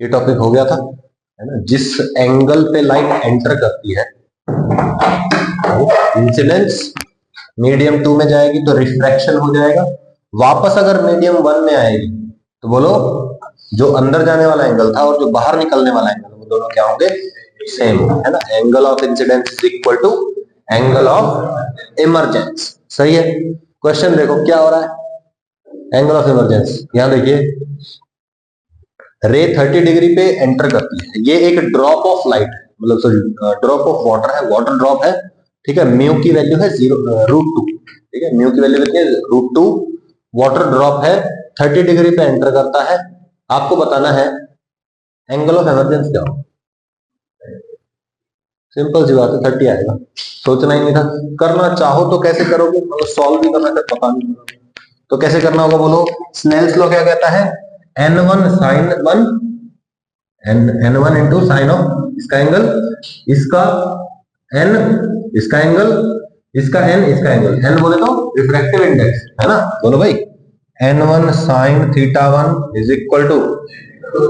ये टॉपिक हो गया था, है ना। जिस एंगल पे लाइट एंटर करती है इंसिडेंस मीडियम 2 में जाएगी तो रिफ्रैक्शन हो जाएगा, वापस अगर मीडियम 1 में आएगी तो बोलो जो अंदर जाने वाला एंगल था और जो बाहर निकलने वाला एंगल वो दोनों क्या होंगे, सेम, है ना। Angle of incidence is equal to angle of emergence. सही है। क्वेश्चन देखो क्या हो रहा है, एंगल ऑफ इमरजेंस। यहां देखिए रे 30 डिग्री पे एंटर करती है, ये एक ड्रॉप ऑफ लाइट है, मतलब सॉरी ड्रॉप ऑफ वाटर है, वाटर ड्रॉप है, ठीक है। म्यू की वैल्यू है √2, ठीक है। म्यू की वैल्यू कितनी है, √2। वाटर ड्रॉप है, 30 डिग्री पे एंटर करता है। आपको बताना है एंगल ऑफ इमरजेंस क्या हो। सिंपल सी बात है, 30 आएगा, सोचना ही नहीं था। करना चाहो तो कैसे करोगे, मतलब सॉल्व भी करना है, पता नहीं तो कैसे करना होगा बोलो। स्नेल्स लॉ क्या कहता है, n1 sin 1 n1 into sine of इसका एंगल, इसका n, इसका एंगल, इसका n, इसका एंगल। n बोले तो रिफ्रैक्टिव इंडेक्स, है ना। बोलो भाई n1 sin theta 1 is equal to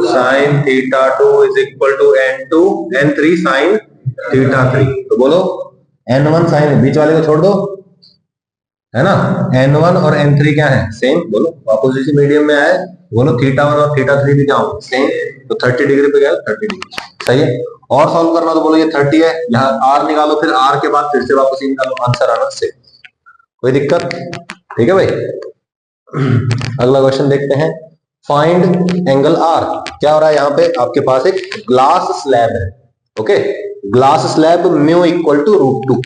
sin theta 2 is equal to n2 n3 sin theta 3। तो बोलो n1 sin, बीच वाले को छोड़ दो, है ना। n1 और n3 क्या है, सेम। बोलो ऑपोजिशन मीडियम में आए, बोलो थीटा 1 और थीटा 3 भी क्या हो, सेम। तो 30 डिग्री पे गया, 30 डिग्री। सही है। और सॉल्व करना तो बोलो ये 30 है, यहाँ r निकालो, फिर r के बाद फिर से वापस निकालो, आंसर आना सेम, कोई दिक्कत, ठीक है भाई। अगला क्वेश्चन देखते हैं, फाइंड एंगल r। क्या हो रहा है, यहाँ पे आपके पास एक ग्लास स्लैब है, okay. Glass slab mu equal to √2,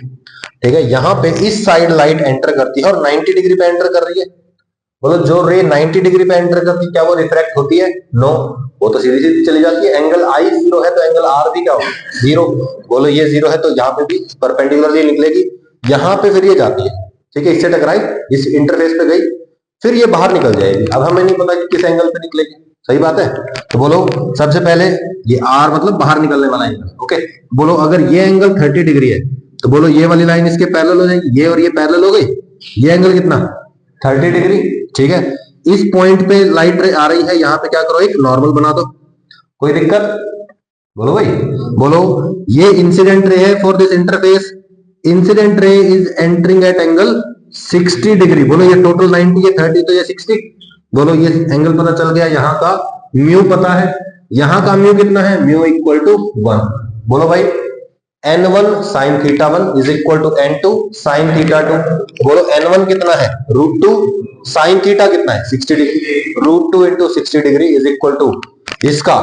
ठीक है। यहाँ पे इस साइड लाइट एंटर करती है और 90 डिग्री पे एंटर कर रही है। बोलो जो रे 90 डिग्री पे एंटर करती है क्या वो रिफ्रैक्ट होती है, नो, वो तो सीधी सीधी चली जाती है। एंगल आई 0 है तो एंगल आर भी क्या हो, 0। बोलो ये 0 है तो यहाँ पे भी परपेंडिकुलरली निकलेगी, यहाँ पे फिर ये जाती है, ठीक है, इससे टकराई, इस इंटरफेस पे गई, फिर ये बाहर निकल जाएगी। अब हमें नहीं पता कि किस एंगल पे निकलेगी, सही बात है। तो बोलो सबसे पहले ये आर मतलब बाहर निकलने वाला एंगल, ओके। बोलो अगर ये एंगल 30 डिग्री है तो बोलो ये वाली लाइन इसके पैरेलल हो जाएगी, ये और ये पैरेलल हो गई, ये एंगल कितना, 30 डिग्री, ठीक है। इस पॉइंट पे लाइट रे आ रही है, यहाँ पे क्या करो, एक नॉर्मल बना दो, कोई दिक्कत। बोलो भाई, बोलो ये इंसिडेंट रे है for this interface, incident ray is entering at angle 60 degree. बोलो ये टोटल 90 है, 30 तो ये 60। बोलो ये एंगल पता चल गया, यहाँ का म्यू पता है, यहाँ का म्यू कितना है, म्यू इक्वल टू 1। बोलो भाई n1 sin theta 1 is equal to n2 sin theta 2। बोलो n1 कितना है, √2, sin थीटा कितना है 60 degree, √2 into 60 degree is equal to इसका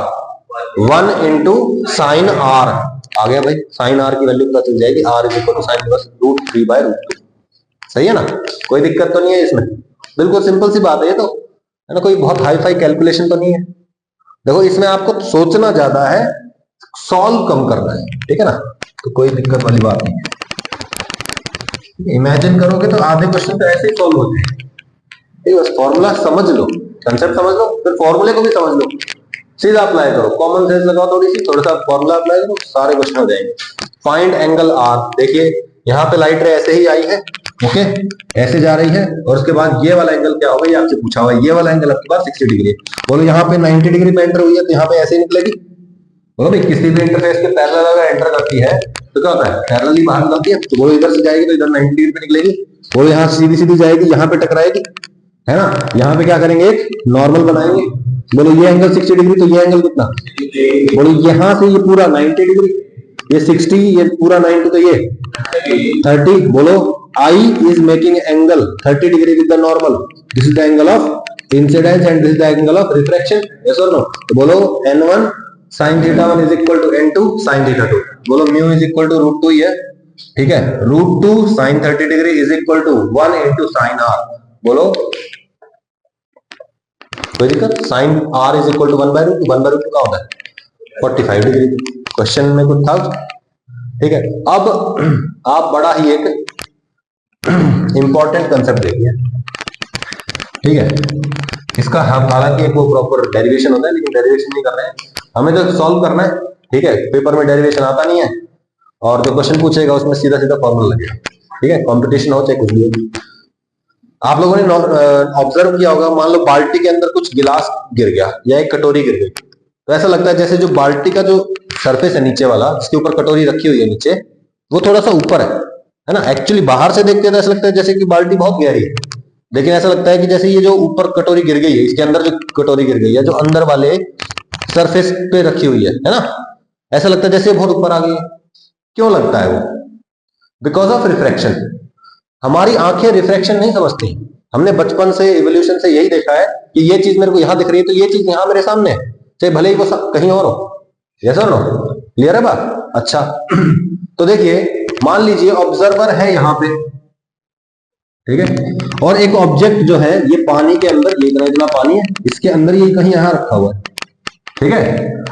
1 इंटू साइन आर। आ गया भाई, साइन आर की वैल्यू पता चल जाएगी, r is equal to sine inverse √3/√2। सही है ना, कोई दिक्कत तो नहीं है इसमें, बिल्कुल सिंपल सी बात है ये तो, है ना। कोई बहुत हाई फाई कैलकुलेशन तो नहीं है। देखो इसमें आपको सोचना ज्यादा है, सॉल्व कम करना है, ठीक है ना, तो कोई दिक्कत वाली बात नहीं है। इमेजिन करोगे तो आधे क्वेश्चन तो ऐसे ही सॉल्व होते हैं, ठीक है। बस फॉर्मूला समझ लो, कंसेप्ट समझ लो, फिर फॉर्मूले को भी समझ लो, सीधा अप्लाई करो, कॉमन सेंस लगाओ थोड़ी सी, थोड़ा सा फॉर्मूला अप्लाई करो, सारे क्वेश्चन हो जाएंगे। Find angle R. देखिए यहाँ पे लाइट रे ऐसे ही आई है, ओके, ऐसे जा रही है, और उसके बाद ये वाला एंगल क्या होगा, ये आपसे पूछा हुआ है, ये वाला एंगल आपके पास 60 डिग्री है। बोलो यहाँ पे 90 डिग्री पे एंटर हुई है तो यहाँ पे ऐसे ही निकलेगी। बोलो भाई किसी भी इंटरफेस के पैरेलल अगर एंटर करती है तो क्या होता है, पैरेलल ही बाहर निकलती है। तो बोलो इधर से जाएगी तो इधर 90 डिग्री पे निकलेगी। बोलो यहाँ सीधी सीधी जाएगी, यहाँ पे टकराएगी, है ना। यहाँ पे क्या करेंगे, एक नॉर्मल बनाएंगे। बोलो ये एंगल 60 डिग्री तो ये एंगल कितना, बोलो यहाँ से ये पूरा 90 डिग्री, ये 60, ये पूरा 90 तो ये 30। बोलो I is making angle 30 degree with the normal. This is the angle of incidence and this is the angle of refraction. Yes or no? तो बोलो n1 sin theta 1 is equal to n2 sin theta 2. बोलो mu is equal to √2 ही है, ठीक है। √2 sin 30 degree is equal to 1 into sin r। बोलो कोई दिक्कत, sin r is equal to 1/√2, 1/√2 का होता है 45 डिग्री। क्वेश्चन में कुछ था, ठीक है। अब आप बड़ा ही एक इंपॉर्टेंट कंसेप्ट देखिए, ठीक है। इसका हम हालांकि एक वो प्रॉपर डेरिवेशन होता है, लेकिन डेरिवेशन नहीं कर रहे हैं, हमें तो सॉल्व करना है, ठीक है। पेपर में डेरिवेशन आता नहीं है, और जो क्वेश्चन पूछेगा उसमें सीधा सीधा फॉर्मूला लगेगा, ठीक है। कंपटीशन हो चाहे कुछ भी हो। आप लोगों ने ऑब्जर्व किया होगा, मान लो बाल्टी के अंदर कुछ गिलास गिर गया या एक कटोरी गिर गई, तो ऐसा लगता है जैसे जो बाल्टी का जो सरफेस है नीचे वाला, जिसके ऊपर कटोरी रखी हुई है नीचे, वो थोड़ा सा ऊपर है ना। एक्चुअली बाहर से देखते हैं तो ऐसा लगता है जैसे कि बाल्टी बहुत गहरी है, लेकिन ऐसा लगता है कि जैसे ये जो ऊपर कटोरी गिर गई है, इसके अंदर जो कटोरी गिर गई है, जो अंदर वाले सरफेस पे रखी हुई है ना, ऐसा लगता है जैसे बहुत ऊपर आ गई है। क्यों लगता है वो? Because of refraction. हमारी आंखें रिफ्रैक्शन नहीं समझती। हमने बचपन से, इवोल्यूशन से यही देखा है कि ये चीज मेरे को यहां दिख रही है तो ये चीज यहां मेरे सामने है, चाहे भले ही वो कहीं और हो। यस और नो? क्लियर है बात? अच्छा तो देखिए, मान लीजिए ऑब्जर्वर है यहां पे, ठीक है, और एक ऑब्जेक्ट जो है ये पानी के अंदर, ये इतना पानी है, इसके अंदर ये कहीं यहां रखा हुआ है, ठीक है।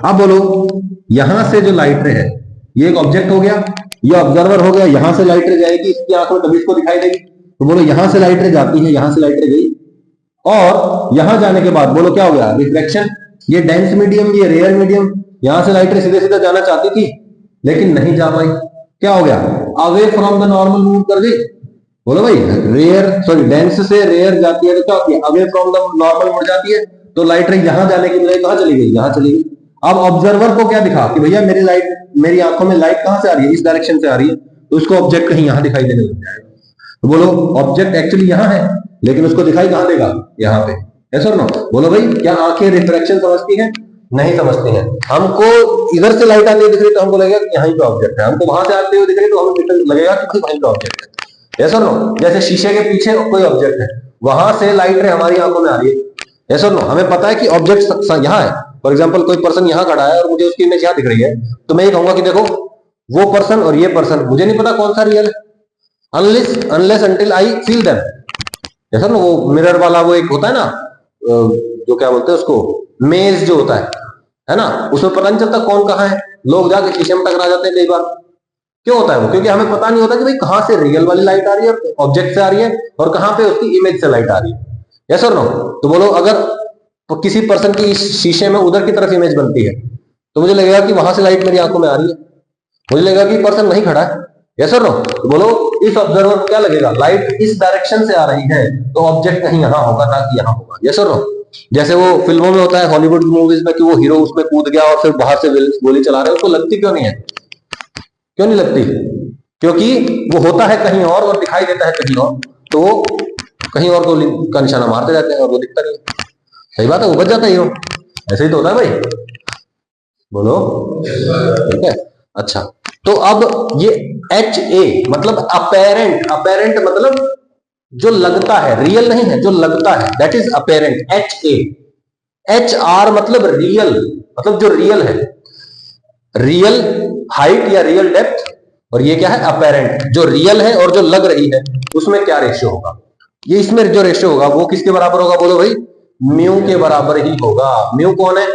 अब बोलो, यहां से जो लाइट रे है, ये एक ऑब्जेक्ट हो गया, ये ऑब्जर्वर हो गया, यहां से लाइट रे जाएगी इसकी आंख में तभी इसको दिखाई देगी। तो बोलो यहां से लाइट रे जाती है, यहां से लाइट रे गई, और यहां जाने के बाद बोलो क्या हो गया? रिफ्लेक्शन। ये डेंस मीडियम, ये रेयर मीडियम, यहां से लाइट रे सीधे सीधे जाना चाहती थी लेकिन नहीं जा पाई। क्या हो गया? Away from the normal move कर गई। बोलो भाई, रेयर सॉरी डेंस से रेयर जाती है तो क्या होती है? अवे फ्रॉम द नॉर्मल मुड़ जाती है। तो लाइट रे यहां जाने की बजाय कहां चली गई? यहां चली गई। अब ऑब्जर्वर को क्या दिखा कि भैया मेरी लाइट, मेरी आंखों में लाइट कहां से आ रही है? इस डायरेक्शन से आ रही है। तो उसको ऑब्जेक्ट कहीं यहां दिखाई देने लग जाएगा। तो बोलो ऑब्जेक्ट एक्चुअली यहां है लेकिन उसको दिखाई कहां देगा? यहां पे। यस और नो? बोलो भाई, क्या आंखें रिफ्रैक्शन समझती हैं? नहीं समझती हैं। हमको इधर से लाइट आती दिख रही तो हमको लगेगा कि यहीं पे ऑब्जेक्ट है, हमको वहां से आते हुए दिख रही तो हमें लगेगा कि वहीं पे ऑब्जेक्ट है। यस और नो? जैसे शीशे के पीछे कोई ऑब्जेक्ट है, वहां से लाइट रे हमारी आंखों में आ रही है। यस और नो? हमें पता है कि ऑब्जेक्ट यहाँ है। फॉर एग्जाम्पल कोई पर्सन यहाँ खड़ा है और मुझे उसकी इमेज यहाँ दिख रही है, तो मैं ये कहूंगा कि देखो वो पर्सन और ये पर्सन, मुझे नहीं पता कौन सा रियल है, unless until I feel them. जैसा ना वो मिरर वाला वो एक होता है ना, जो क्या बोलते हैं उसको, मेज जो होता है ना, उसमें पता नहीं चलता कौन कहाँ है। लोग जाके शीशे में टकरा जाते हैं कई बार। क्यों होता है वो? क्योंकि हमें पता नहीं होता कि भाई कहां से रियल वाली लाइट आ रही है, ऑब्जेक्ट से आ रही है, और कहां पे उसकी इमेज से लाइट आ रही है। यस और नो? तो बोलो, अगर तो किसी पर्सन की शीशे में उधर की तरफ इमेज बनती है तो मुझे लगेगा कि वहां से लाइट मेरी आंखों में आ रही है, मुझे लगेगा कि पर्सन वहीं खड़ा है। यस और नो? तो बोलो, इस ऑब्जर्वर को क्या लगेगा? लाइट इस डायरेक्शन से आ रही है तो ऑब्जेक्ट कहीं यहां होगा ना कि यहां होगा। यस और नो? जैसे वो फिल्मों में होता है, हॉलीवुड मूवीज में, कि वो हीरो उसमें कूद गया और फिर बाहर से गोली चला रहा है, उसको लगती क्यों नहीं है? क्यों नहीं लगती? क्योंकि वो होता है कहीं और दिखाई देता है कहीं और, तो वो कहीं और गोली का निशाना मारते रहते हैं और वो दिखता नहीं। सही बात है, वो बच जाता है हीरो। ऐसे ही तो होता है भाई। बोलो, ठीक है। अच्छा, तो अब ये एच ए मतलब अपेरेंट, अपेरेंट मतलब जो लगता है, रियल नहीं है, जो लगता है, that is apparent, H A. H R मतलब रियल, मतलब जो रियल है, रियल हाइट या रियल डेप्थ, और ये क्या है? अपेरेंट, जो रियल है और जो लग रही है, उसमें क्या रेशियो होगा? ये इसमें जो रेशियो होगा वो किसके बराबर होगा? बोलो भाई, म्यू के बराबर ही होगा। म्यू कौन है?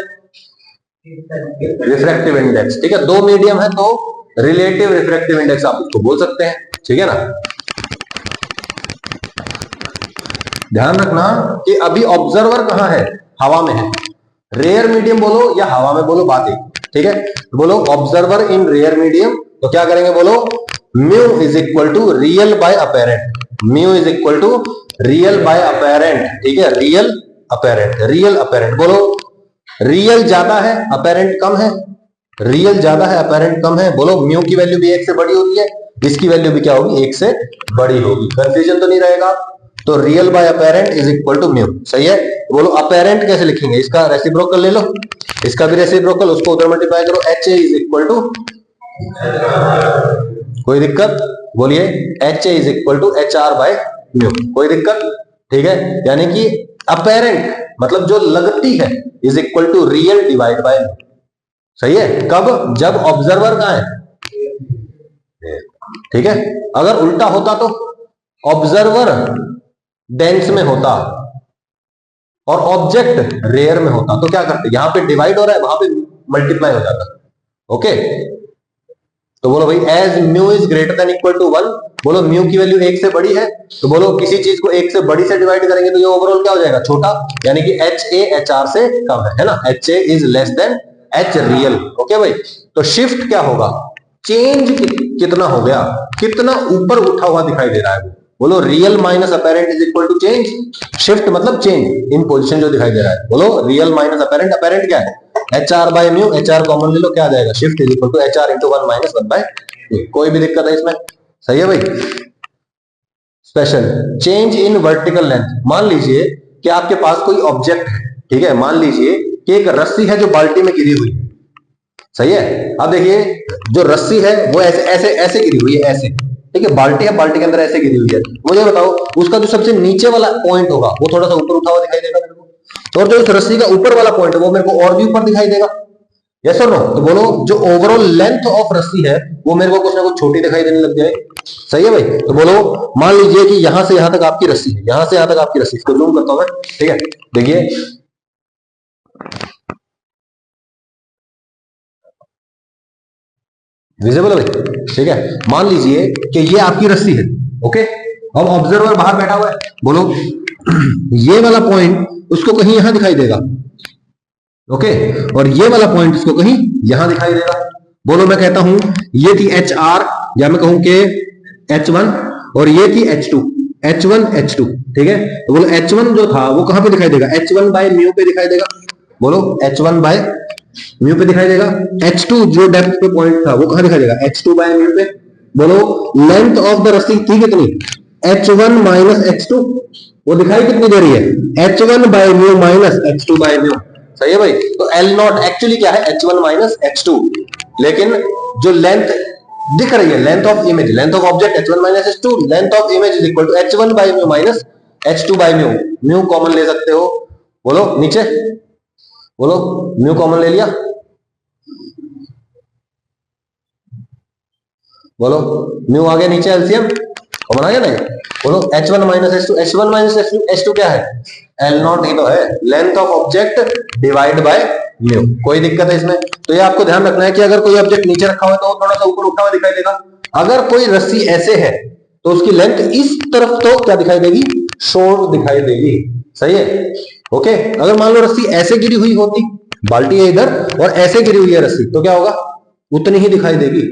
Refractive index. ठीक है, दो मीडियम है तो रिलेटिव रिफ्रैक्टिव इंडेक्स आप उसको बोल सकते हैं। ठीक है ना? ध्यान रखना कि अभी ऑब्जर्वर कहां है? हवा में है। रेयर मीडियम बोलो या हवा में बोलो, बात एक। ठीक है, बोलो ऑब्जर्वर इन रेयर मीडियम, तो क्या करेंगे? बोलो mu is equal to real by apparent. Mu is equal to real by apparent. ठीक है, रियल अपेरेंट, रियल अपेरेंट। बोलो, रियल ज्यादा है, अपेरेंट कम है। रियल ज्यादा है, अपेरेंट कम है। बोलो, म्यू की वैल्यू भी 1 से बड़ी होती है, इसकी वैल्यू भी क्या होगी? 1 से बड़ी होगी। कंफ्यूजन तो नहीं रहेगा? तो real by apparent is equal to mu. सही है? बोलो अपेरेंट कैसे लिखेंगे? इसका रेसिप्रोकल ले लो, इसका भी रेसिप्रोकल, उसको उधर मल्टीप्लाई करो, H A is equal to, कोई दिक्कत? बोलिए, H A is equal to H R by mu. कोई दिक्कत? ठीक है, यानी कि अपेरेंट मतलब जो लगती है is equal to real divide by mu. सही है? कब? जब ऑब्जर्वर कहां है। ठीक है, अगर उल्टा होता तो ऑब्जर्वर डेंस में होता और ऑब्जेक्ट रेयर में होता, तो क्या करते? यहां पे डिवाइड हो रहा है, वहां पे मल्टीप्लाई हो जाता। ओके, तो बोलो भाई, as mu is greater than equal to 1, बोलो म्यू की वैल्यू 1 से बड़ी है, तो बोलो किसी चीज को 1 से बड़ी से डिवाइड करेंगे तो ये ओवरऑल क्या हो जाएगा? छोटा, यानी कि एच ए एच आर से कम है ना? H A is less than H real. Okay भाई, तो शिफ्ट क्या होगा? चेंज कितना हो गया? कितना ऊपर उठा हुआ दिखाई दे रहा है वो, बोलो real minus apparent is equal to change, shift मतलब चेंज इन पोजीशन जो दिखाई दे रहा है। बोलो रियल माइनस अपेरेंट, अपेरेंट क्या है H R by mu, H R common ले लो क्या आ जाएगा, shift is equal to H R into 1 minus 1 by, कोई भी दिक्कत है इसमें, सही है भाई। Special change in vertical length, मान लीजिए कि आपके पास कोई ऑब्जेक्ट है, ठीक है, मान लीजिए कि एक रस्सी है जो बाल्टी में गिरी हुई है, सही है। अब देखिए जो रस्सी है वो ऐसे ऐसे ऐसे गिरी हुई है, ऐसे, ठीक है, बाल्टी है, बाल्टी के अंदर ऐसे गिरी हुई है। मुझे बताओ उसका जो सबसे नीचे वाला पॉइंट होगा वो थोड़ा सा ऊपर उठा हुआ दिखाई देगा मेरे को, और जो इस रस्सी का ऊपर वाला पॉइंट है वो मेरे को और भी ऊपर दिखाई देगा, यस और नो। तो बोलो जो ओवरऑल लेंथ ऑफ रस्सी है वो मेरे को कुछ ना कुछ छोटी दिखाई देने लग जाए, सही है भाई। तो बोलो मान लीजिए कि यहां से यहां तक आपकी रस्सी है, यहां से यहां तक आपकी रस्सी, इसको जूम करता हूं मैं, ठीक है, देखिए विजिबल है भाई, ठीक है। मान लीजिए कि ये आपकी रस्सी है, ओके, अब ऑब्जर्वर बाहर बैठा हुआ है, बोलो ये वाला पॉइंट उसको कहीं यहां दिखाई देगा, ओके, और ये वाला पॉइंट इसको कहीं यहां दिखाई देगा। बोलो मैं कहता हूं ये थी एच आर, या मैं कहूं कि H1, और ये थी H2, H1 H2, ठीक है। तो बोलो H1 जो था वो कहां पे दिखाई देगा, H1 बाय म्यू पे दिखाई देगा, बोलो H1 बाय म्यू पे दिखाई देगा। H2 जो डेप्थ पे पॉइंट था वो कहां दिखाई देगा, H2 बाय म्यू पे। बोलो लेंथ ऑफ द रस्सी थी कितनी, H1 माइनस H2, वो दिखाई कितनी दे रही है, H1 by mu minus H2 by mu, सही है भाई। तो L नॉट एक्चुअली क्या है, H1 माइनस H2, लेकिन जो लेंथ दिख रही है, length of image, length of object H1 minus H2, length of image is equal to H1 by mu minus H2 by mu, mu common ले सकते हो, बोलो नीचे, बोलो म्यू कॉमन ले लिया, बोलो म्यू आ गया नीचे, एलसीएम कॉमन आ गया नहीं, बोलो H1 minus H2, H1 minus H2 क्या है, L नॉट ही तो है, length of object divide by mu, कोई दिक्कत है इसमें। तो ये आपको ध्यान रखना है कि अगर कोई ऑब्जेक्ट नीचे रखा हुआ है तो वो थोड़ा सा ऊपर उठा हुआ दिखाई देगा, अगर कोई रस्सी ऐसे है तो उसकी लेंथ इस तरफ तो क्या दिखाई देगी, शॉर्ट दिखाई देगी, सही है, ओके। अगर मान लो रस्सी ऐसे गिरी हुई होती, बाल्टी है इधर और ऐसे गिरी हुई है रस्सी, तो क्या होगा, उतनी ही दिखाई देगी,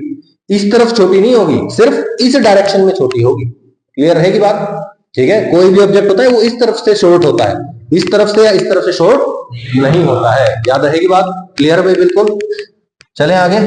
इस तरफ छोटी नहीं होगी, सिर्फ इस डायरेक्शन में छोटी होगी, क्लियर रहेगी बात, ठीक है। कोई भी ऑब्जेक्ट होता है वो इस तरफ से शॉर्ट होता है, इस तरफ से या इस तरफ से शॉर्ट नहीं होता है, याद रहेगी बात, क्लियर भाई, बिल्कुल। चले आगे,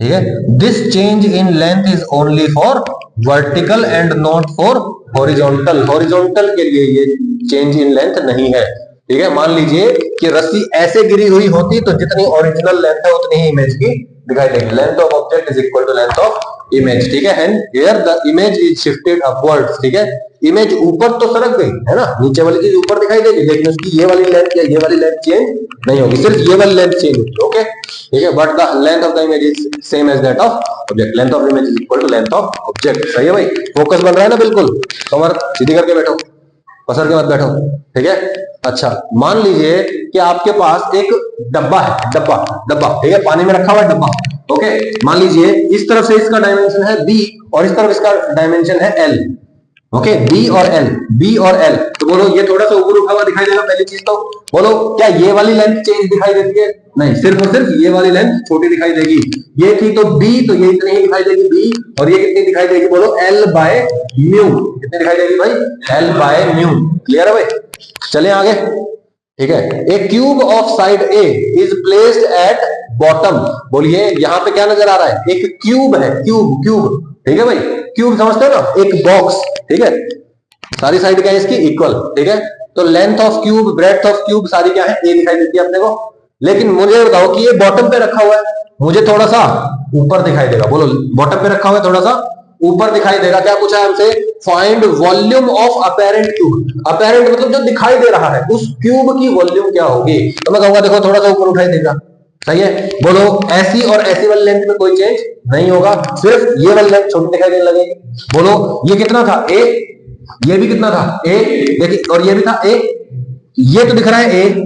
ठीक है। This change in length is only for vertical and not for horizontal, horizontal के लिए ये चेंज इन लेंथ नहीं है, ठीक है। मान लीजिए कि रस्सी ऐसे गिरी हुई होती तो जितनी ओरिजिनल लेंथ है उतनी ही इमेज की दिखाई देगी, length of object is equal to length of image, ठीक है। And here the image is shifted upwards, ठीक है, इमेज ऊपर तो सरक गई है ना, नीचे वाली चीज ऊपर दिखाई देगी, लेकिन उसकी ये वाली लेंथ या ये वाली लेंथ चेंज नहीं होगी, सिर्फ ये वाली लेंथ चेंज होगी, ओके, ठीक है। But the length of the image is same as that of object, length of image is equal to length of object, सही है भाई। फोकस बन रहा है ना, बिल्कुल, कमर सीधी करके बैठो, पसर के मत बैठो, ठीक है। अच्छा मान लीजिए कि आपके पास एक डब्बा है, डब्बा डब्बा, ठीक है, पानी में रखा हुआ है डब्बा, ओके। मान लीजिए इस तरफ से इसका डायमेंशन है b और इस तरफ इसका डायमेंशन है l, ओके, b और l, b और l। तो बोलो ये थोड़ा सा ऊपर उठा हुआ दिखाई देगा, पहली चीज तो बोलो क्या ये वाली लेंथ चेंज दिखाई देती है, नहीं, सिर्फ और सिर्फ ये वाली लेंथ छोटी दिखाई देगी, ये थी तो b, तो ये इतनी ही दिखाई देगी b, और ये कितनी दिखाई देगी, बोलो l बाय म्यू, कितनी दिखाई देगी भाई, l बाय म्यू, क्लियर है भाई। चले आगे, ठीक है। A cube of side a is placed at bottom, बोलिए यहां पे क्या नजर आ रहा है, एक क्यूब है, क्यूब क्यूब, ठीक है भाई, क्यूब समझते हो ना, एक बॉक्स, ठीक है, सारी साइड क्या है इसकी इक्वल, ठीक है। तो length of cube, breadth of cube सारी क्या है, ए दिखाई देती है अपने को, लेकिन मुझे बताओ कि ये बॉटम पे रखा हुआ है, मुझे थोड़ा सा ऊपर दिखाई देगा, बोलो बॉटम पे रखा हुआ है, थोड़ा सा ऊपर दिखाई देगा, क्या पूछा है हमसे, find volume of apparent cube, apparent मतलब जो दिखाई दे रहा है उस क्यूब की वॉल्यूम क्या होगी, तो मैं कहूंगा देखो थोड़ा सा ऊपर उठाई देगा, सही है। बोलो ऐसी और ऐसी वाली लेंथ में कोई चेंज नहीं होगा, सिर्फ ये वाली लेंथ छोटी दिखाई देने लगेगी। बोलो ये कितना था a, ये भी कितना था a, देखिए, और ये भी था a, ये तो दिख रहा है a,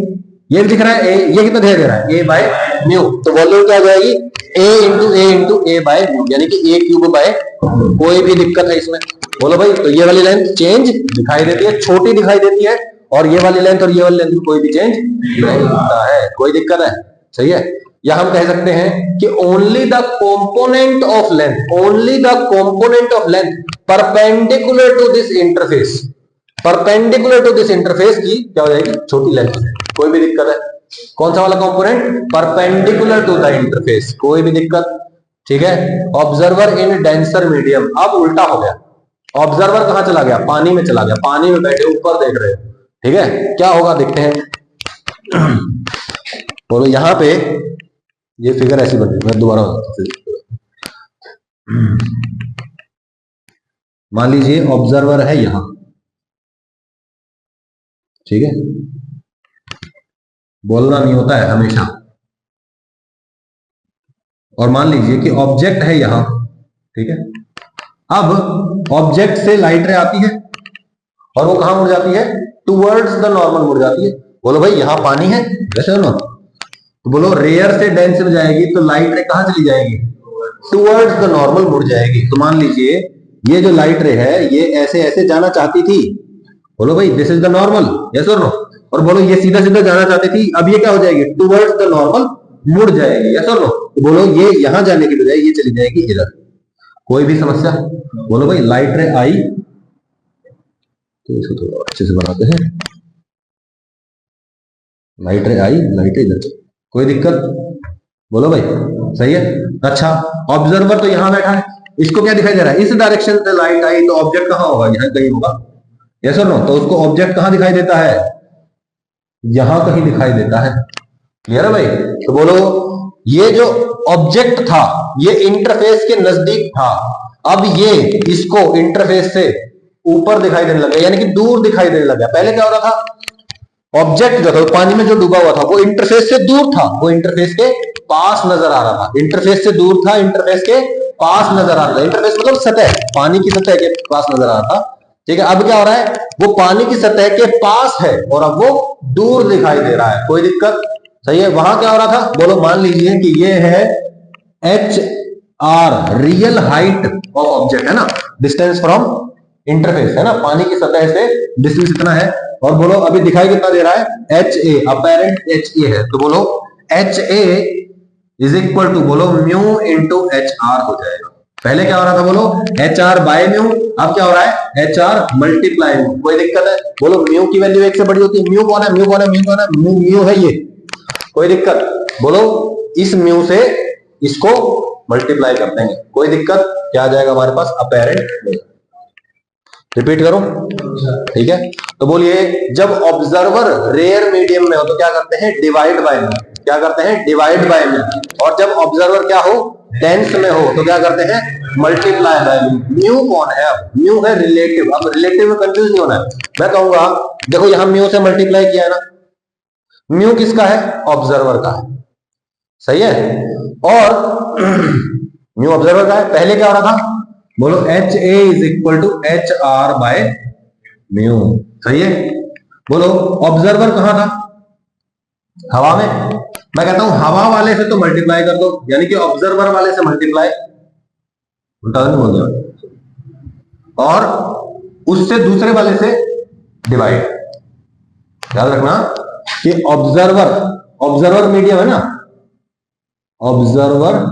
ये भी दिख रहा है a, ये कितना दिखाई दे रहा है a बाय म्यू, तो वॉल्यूम क्या हो जाएगी a into a by mu, यानी कि a क्यूब बाय, कोई भी दिक्कत है इसमें, बोलो भाई। तो ये वाली लेंथ चेंज दिखाई देती है, छोटी दिखाई देती है, और ये वाली लेंथ और ये वाली लेंथ में कोई भी चेंज नहीं होता है, कोई दिक्कत है, सही है। या हम कह सकते हैं कि only the component of length, only the component of length perpendicular to this interface, perpendicular to this interface की क्या हो जाएगी, छोटी लेंथ है। कोई भी दिक्कत है? कौन सा वाला component? Perpendicular to the interface, कोई भी दिक्कत? ठीक है। ऑब्जर्वर इन डेंसर मीडियम, अब उल्टा हो गया, ऑब्जर्वर कहां चला गया? पानी में चला गया, पानी में बैठे ऊपर देख रहे हो, ठीक है। क्या होगा देखते हैं। बोलो यहां पे ये फिगर ऐसी बन रही है, मैं दोबारा मान लीजिए ऑब्जर्वर है यहां, ठीक है, बोलना नहीं होता है हमेशा। और मान लीजिए कि ऑब्जेक्ट है यहां, ठीक है। अब ऑब्जेक्ट से लाइट रे आती है और वो कहां मुड़ जाती है? टूवर्ड्स द नॉर्मल मुड़ जाती है। बोलो भाई यहां पानी है, वैसे ना, तो बोलो रेयर से डेंस में जाएगी तो लाइट रे कहां चली जाएगी? टूवर्ड्स द नॉर्मल मुड़ जाएगी। तो मान लीजिए ये जो लाइट रे है ये ऐसे ऐसे जाना चाहती थी, बोलो भाई this is the normal, yes और नो। और बोलो ये सीधा सीधा जाना चाहती थी, अब ये क्या हो जाएगी? टूवर्ड्स द नॉर्मल मुड़ जाएगी, यस और नो। तो बोलो ये यहां जाने की बजाय ये चली जाएगी इधर। कोई भी समस्या? बोलो भाई लाइट रे आई, तो इसको थोड़ा अच्छे से बनाते हैं। लाइट रे आई, लाइट रे इधर, कोई दिक्कत? बोलो भाई सही है। अच्छा, ऑब्जर्वर तो यहां बैठा है, इसको क्या दिखाई दे रहा है? इस डायरेक्शन से लाइट आई, तो ऑब्जेक्ट कहां होगा? यहां कहीं होगा, यस और नो। तो उसको ऑब्जेक्ट कहां दिखाई देता है? यहां कहीं दिखाई देता है। क्लियर है भाई? तो बोलो ये जो ऑब्जेक्ट था ये इंटरफेस के नजदीक था, अब ये इसको इंटरफेस से ऊपर दिखाई देने लगा, यानी कि दूर दिखाई देने लगा। पहले क्या हो रहा था? ऑब्जेक्ट जो था पानी में जो डूबा हुआ था वो इंटरफेस से दूर था, वो इंटरफेस के पास नजर आ रहा था। इंटरफेस से दूर था, इंटरफेस के पास नजर आ रहा था। इंटरफेस मतलब सतह, पानी की सतह के पास नजर आ रहा था, ठीक है। अब क्या हो रहा है? वो पानी की सतह के पास है और अब वो दूर दिखाई दे रहा है। कोई दिक्कत? सही है। वहां क्या हो रहा था? बोलो मान लीजिए कि ये है H are, real height of object है ना, डिस्टेंस फ्रॉम इंटरफेस है ना, पानी की सतह से डिस्टेंस इतना है। और बोलो अभी दिखाई कितना दे रहा है? H A, apparent H A है। तो बोलो H A is equal to, बोलो म्यू इंटू एच आर हो जाएगा। पहले क्या हो रहा था? बोलो एच आर बाय म्यू, अब क्या हो रहा है? H are multiply mu. कोई दिक्कत है? बोलो म्यू की वैल्यू एक से बड़ी होती है। म्यू कौन है? म्यू कौन है? म्यू कौन है? म्यू है ये। कोई दिक्कत? बोलो इस म्यू से इसको मल्टीप्लाई कर देंगे, कोई दिक्कत? क्या आ जाएगा हमारे पास? अपेरेंट। रिपीट करो, ठीक है। तो बोलिए जब ऑब्जर्वर रेयर मीडियम में हो तो क्या करते हैं? Divide by mu. क्या करते हैं? Divide by mu. और जब ऑब्जर्वर क्या हो? डेंस में हो तो क्या करते हैं? Multiply by mu. म्यू कौन है? अब म्यू है रिलेटिव। अब रिलेटिव में कंफ्यूज नहीं होना है। मैं कहूंगा देखो यहां म्यू से मल्टीप्लाई किया है ना, म्यू किसका है? ऑब्जर्वर का है, सही है। और म्यू ऑब्जर्वर का है। पहले क्या हो रहा था? बोलो H A is equal to H R by mu, सही है। बोलो ऑब्जर्वर कहां था? हवा में। मैं कहता हूं हवा वाले से तो मल्टीप्लाई कर दो, यानी कि ऑब्जर्वर वाले से मल्टीप्लाई, उल्टा नहीं बोल दिया, और उससे दूसरे वाले से डिवाइड। याद रखना कि ऑब्जर्वर, ऑब्जर्वर मीडियम है ना, ऑब्जर्वर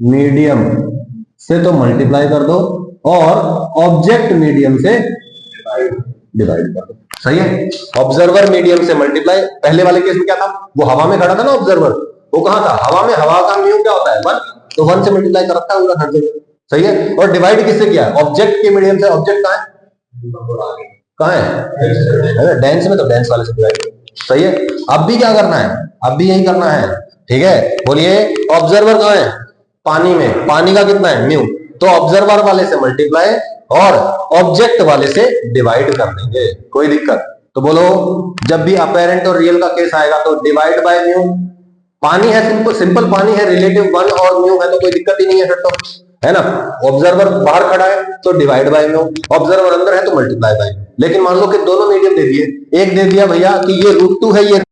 मीडियम से तो मल्टीप्लाई कर दो और ऑब्जेक्ट मीडियम से डिवाइड कर दो, सही है। ऑब्जर्वर मीडियम से मल्टीप्लाई। पहले वाले केस में क्या था? वो हवा में खड़ा था ना ऑब्जर्वर, वो कहां था? हवा में। हवा का म्यू क्या होता है? 1, तो 1 से मल्टीप्लाई कर रखा है उधर हर जगह, सही है। और डिवाइड किससे किया? ऑब्जेक्ट के मीडियम से। ऑब्जेक्ट कहां है? कहां है? डेंस में, तो डेंस वाले से डिवाइड, सही है। अब भी क्या करना है? अब भी यही करना है, ठीक है। बोलिए ऑब्जर्वर कहां है? पानी में। पानी का कितना है? म्यू। तो ऑब्जर्वर वाले से मल्टीप्लाई और ऑब्जेक्ट वाले से डिवाइड कर देंगे, कोई दिक्कत? तो बोलो जब भी अपेरेंट और रियल का केस आएगा तो डिवाइड बाय म्यू। पानी है, सिंपल सिंपल पानी है, रिलेटिव 1 और म्यू है, तो कोई दिक्कत ही नहीं है फिर तो, है ना। ऑब्जर्वर बाहर खड़ा है तो डिवाइड बाय म्यू, ऑब्जर्वर अंदर है तो मल्टीप्लाई बाय। लेकिन मान लो कि दोनों मीडियम दे दिए, एक दे दिया भैया कि ये √2 है, ये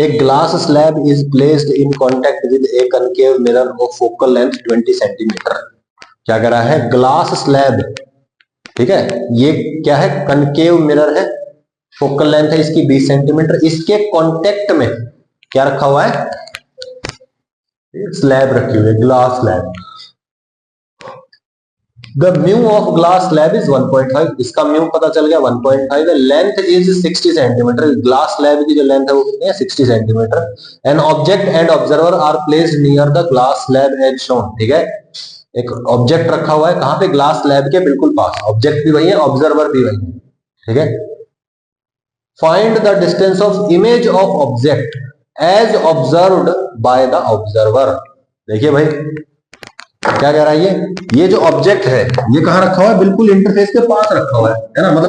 A glass slab is placed in contact with a concave mirror of focal length 20 centimetre. क्या कह रहा है? ग्लास स्लैब, ठीक है, ये क्या है? कनकेव मिरर है, फोकल लेंथ है इसकी 20 सेंटीमीटर, इसके कांटेक्ट में क्या रखा हुआ है? स्लैब रखी हुई है, glass slab. The mu of glass slab is 1.5, इसका म्यू पता चल गया 1.5 है। Length is 60 centimetre, glass slab की जो लेंथ है वो कितनी है? 60 centimetre. An object and observer are placed near the glass slab as shown, ठीक है, एक ऑब्जेक्ट रखा हुआ है कहां पे? ग्लास स्लैब के बिल्कुल पास। ऑब्जेक्ट भी वही है, ऑब्जर्वर भी वही है, ठीक है। Find the distance of image of object as observed by the observer. देखिए भाई क्या कह रहा है ये जो ऑब्जेक्ट है ये कहां रखा हुआ है? बिल्कुल इंटरफेस के पास रखा हुआ है ना, मतलब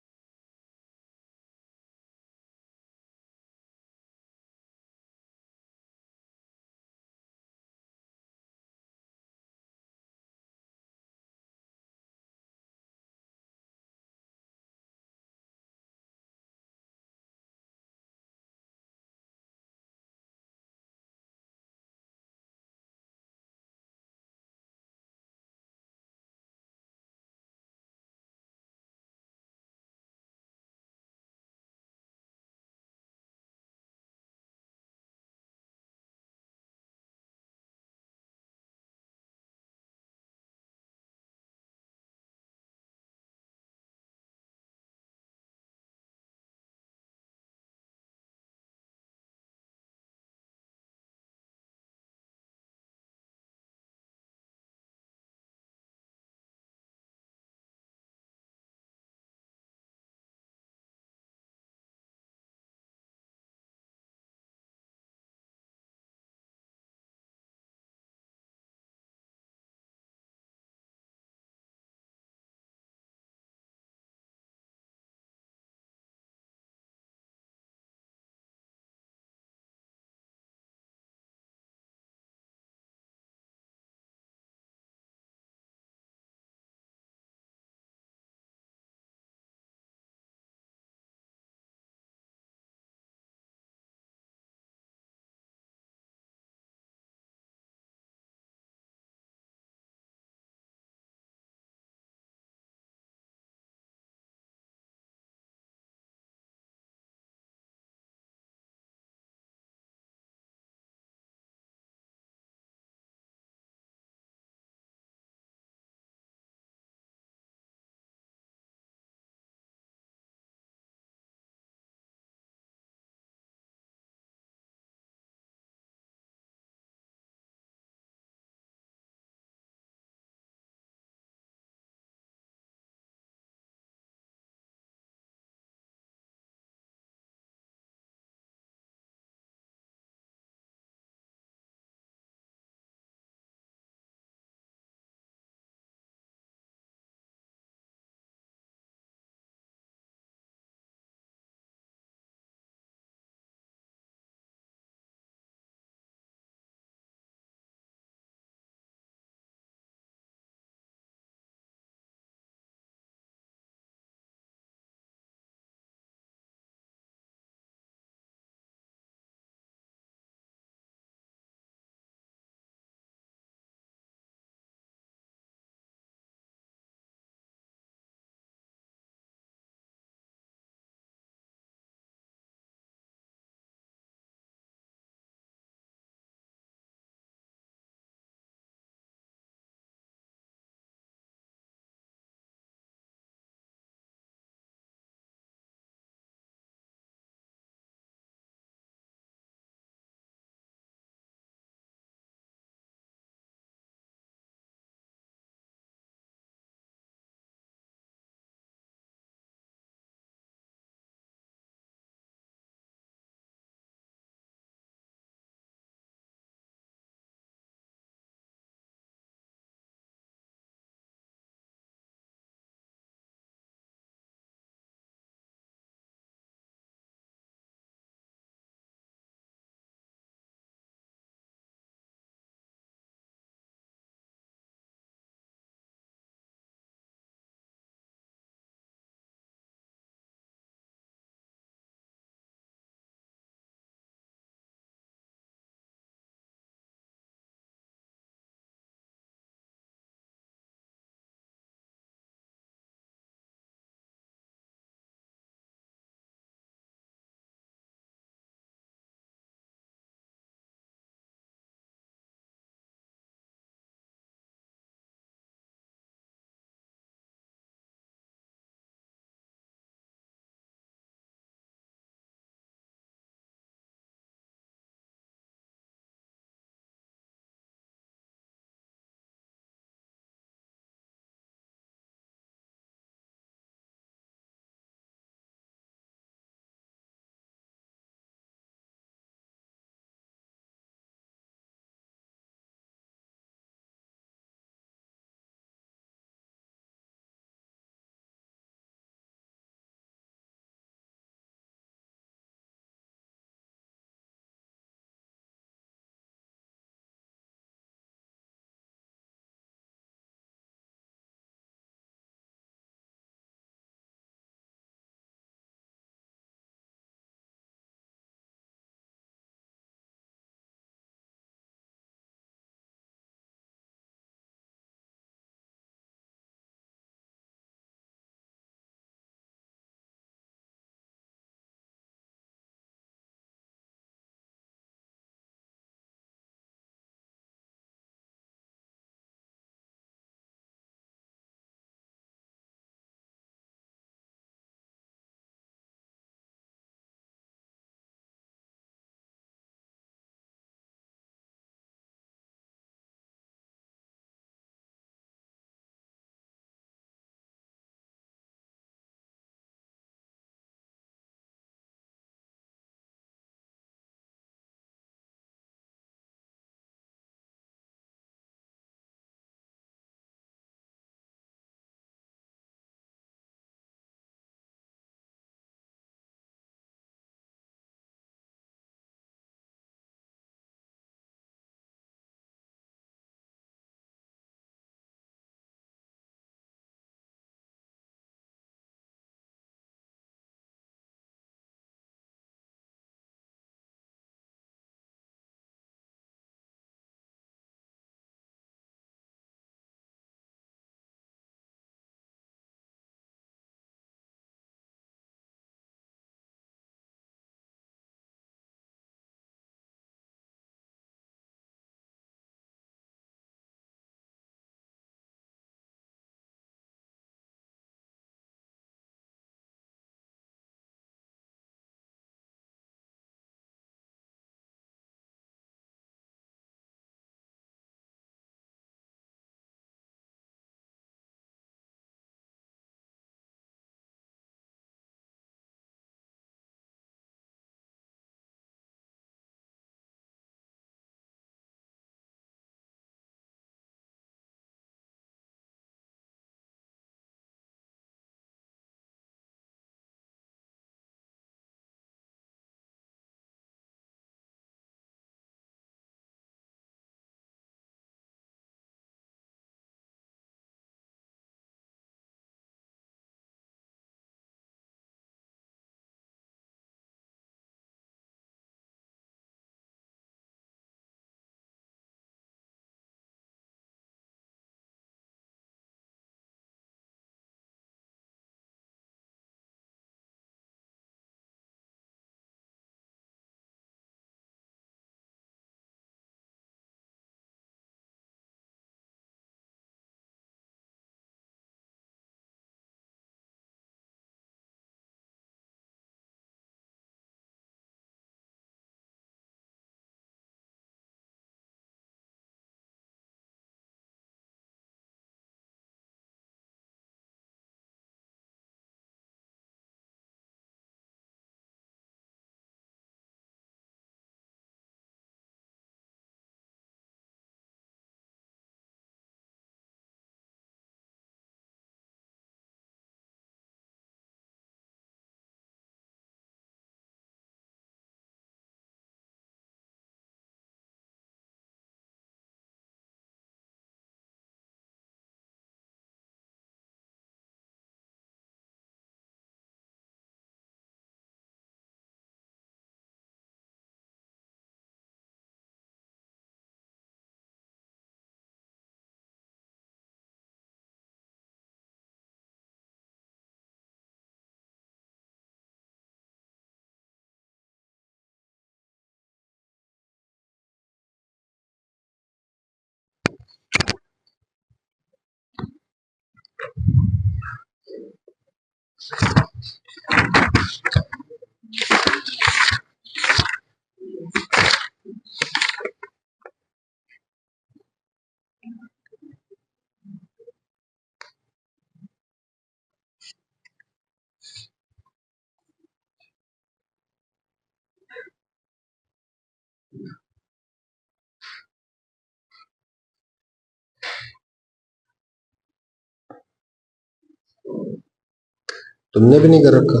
तुमने भी नहीं कर रखा।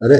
अरे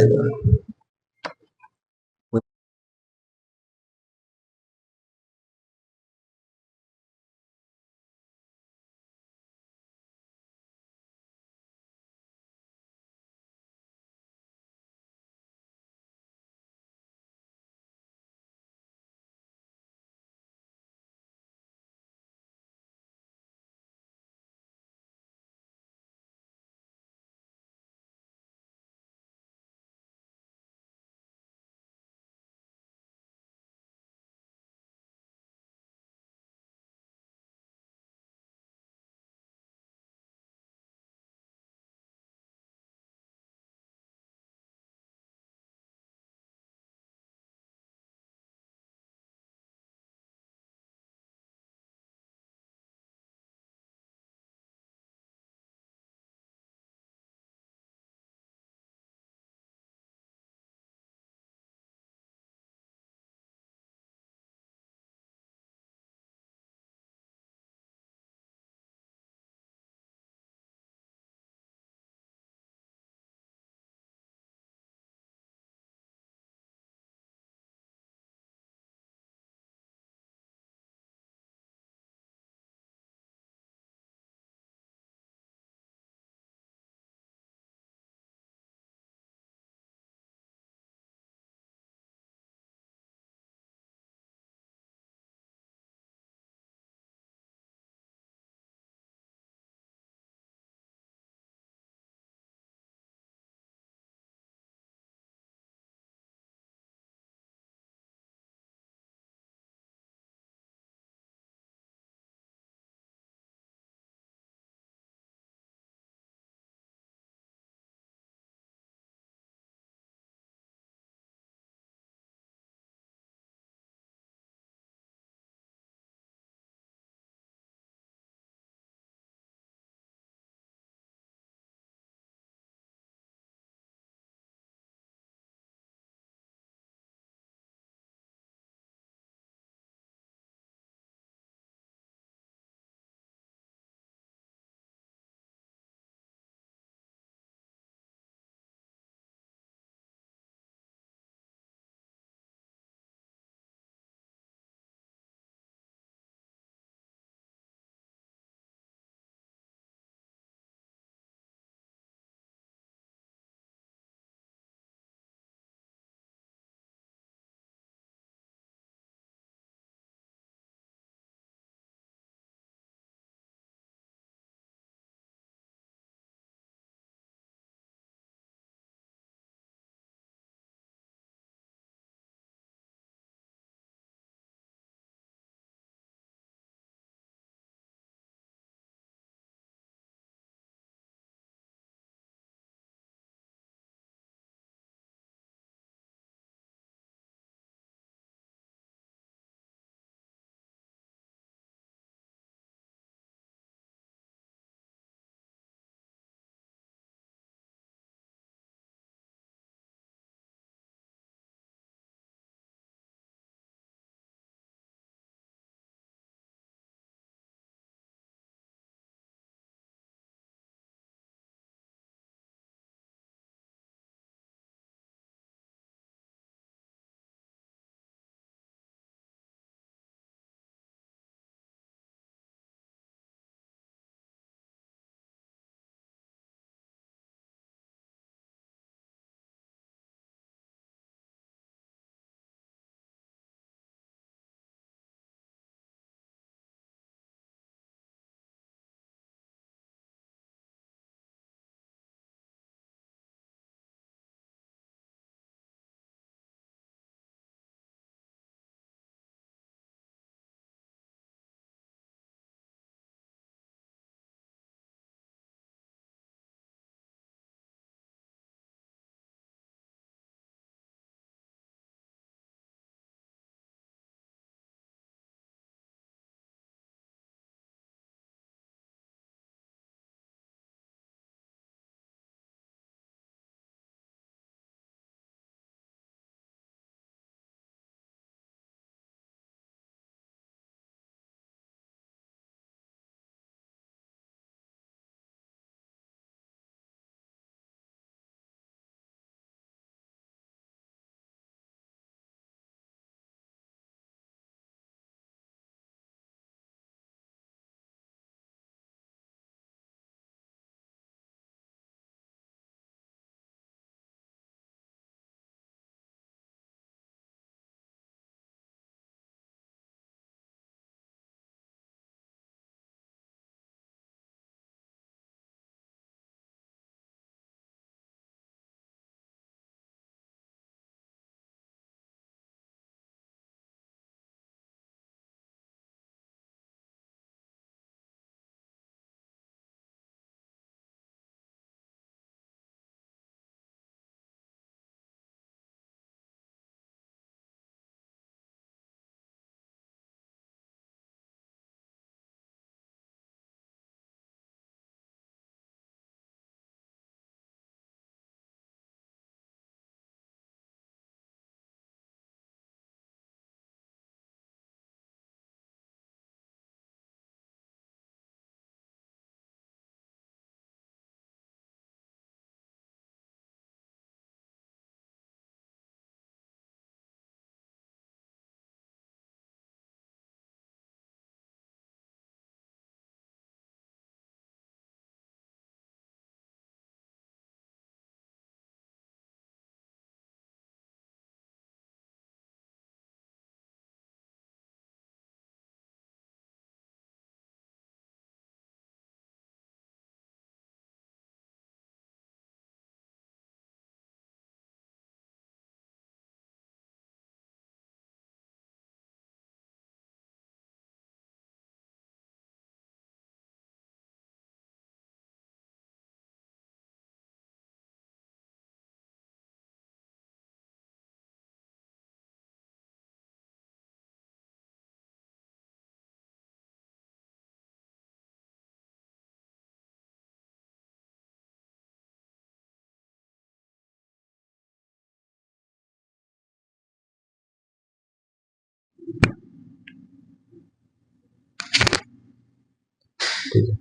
ठीक है,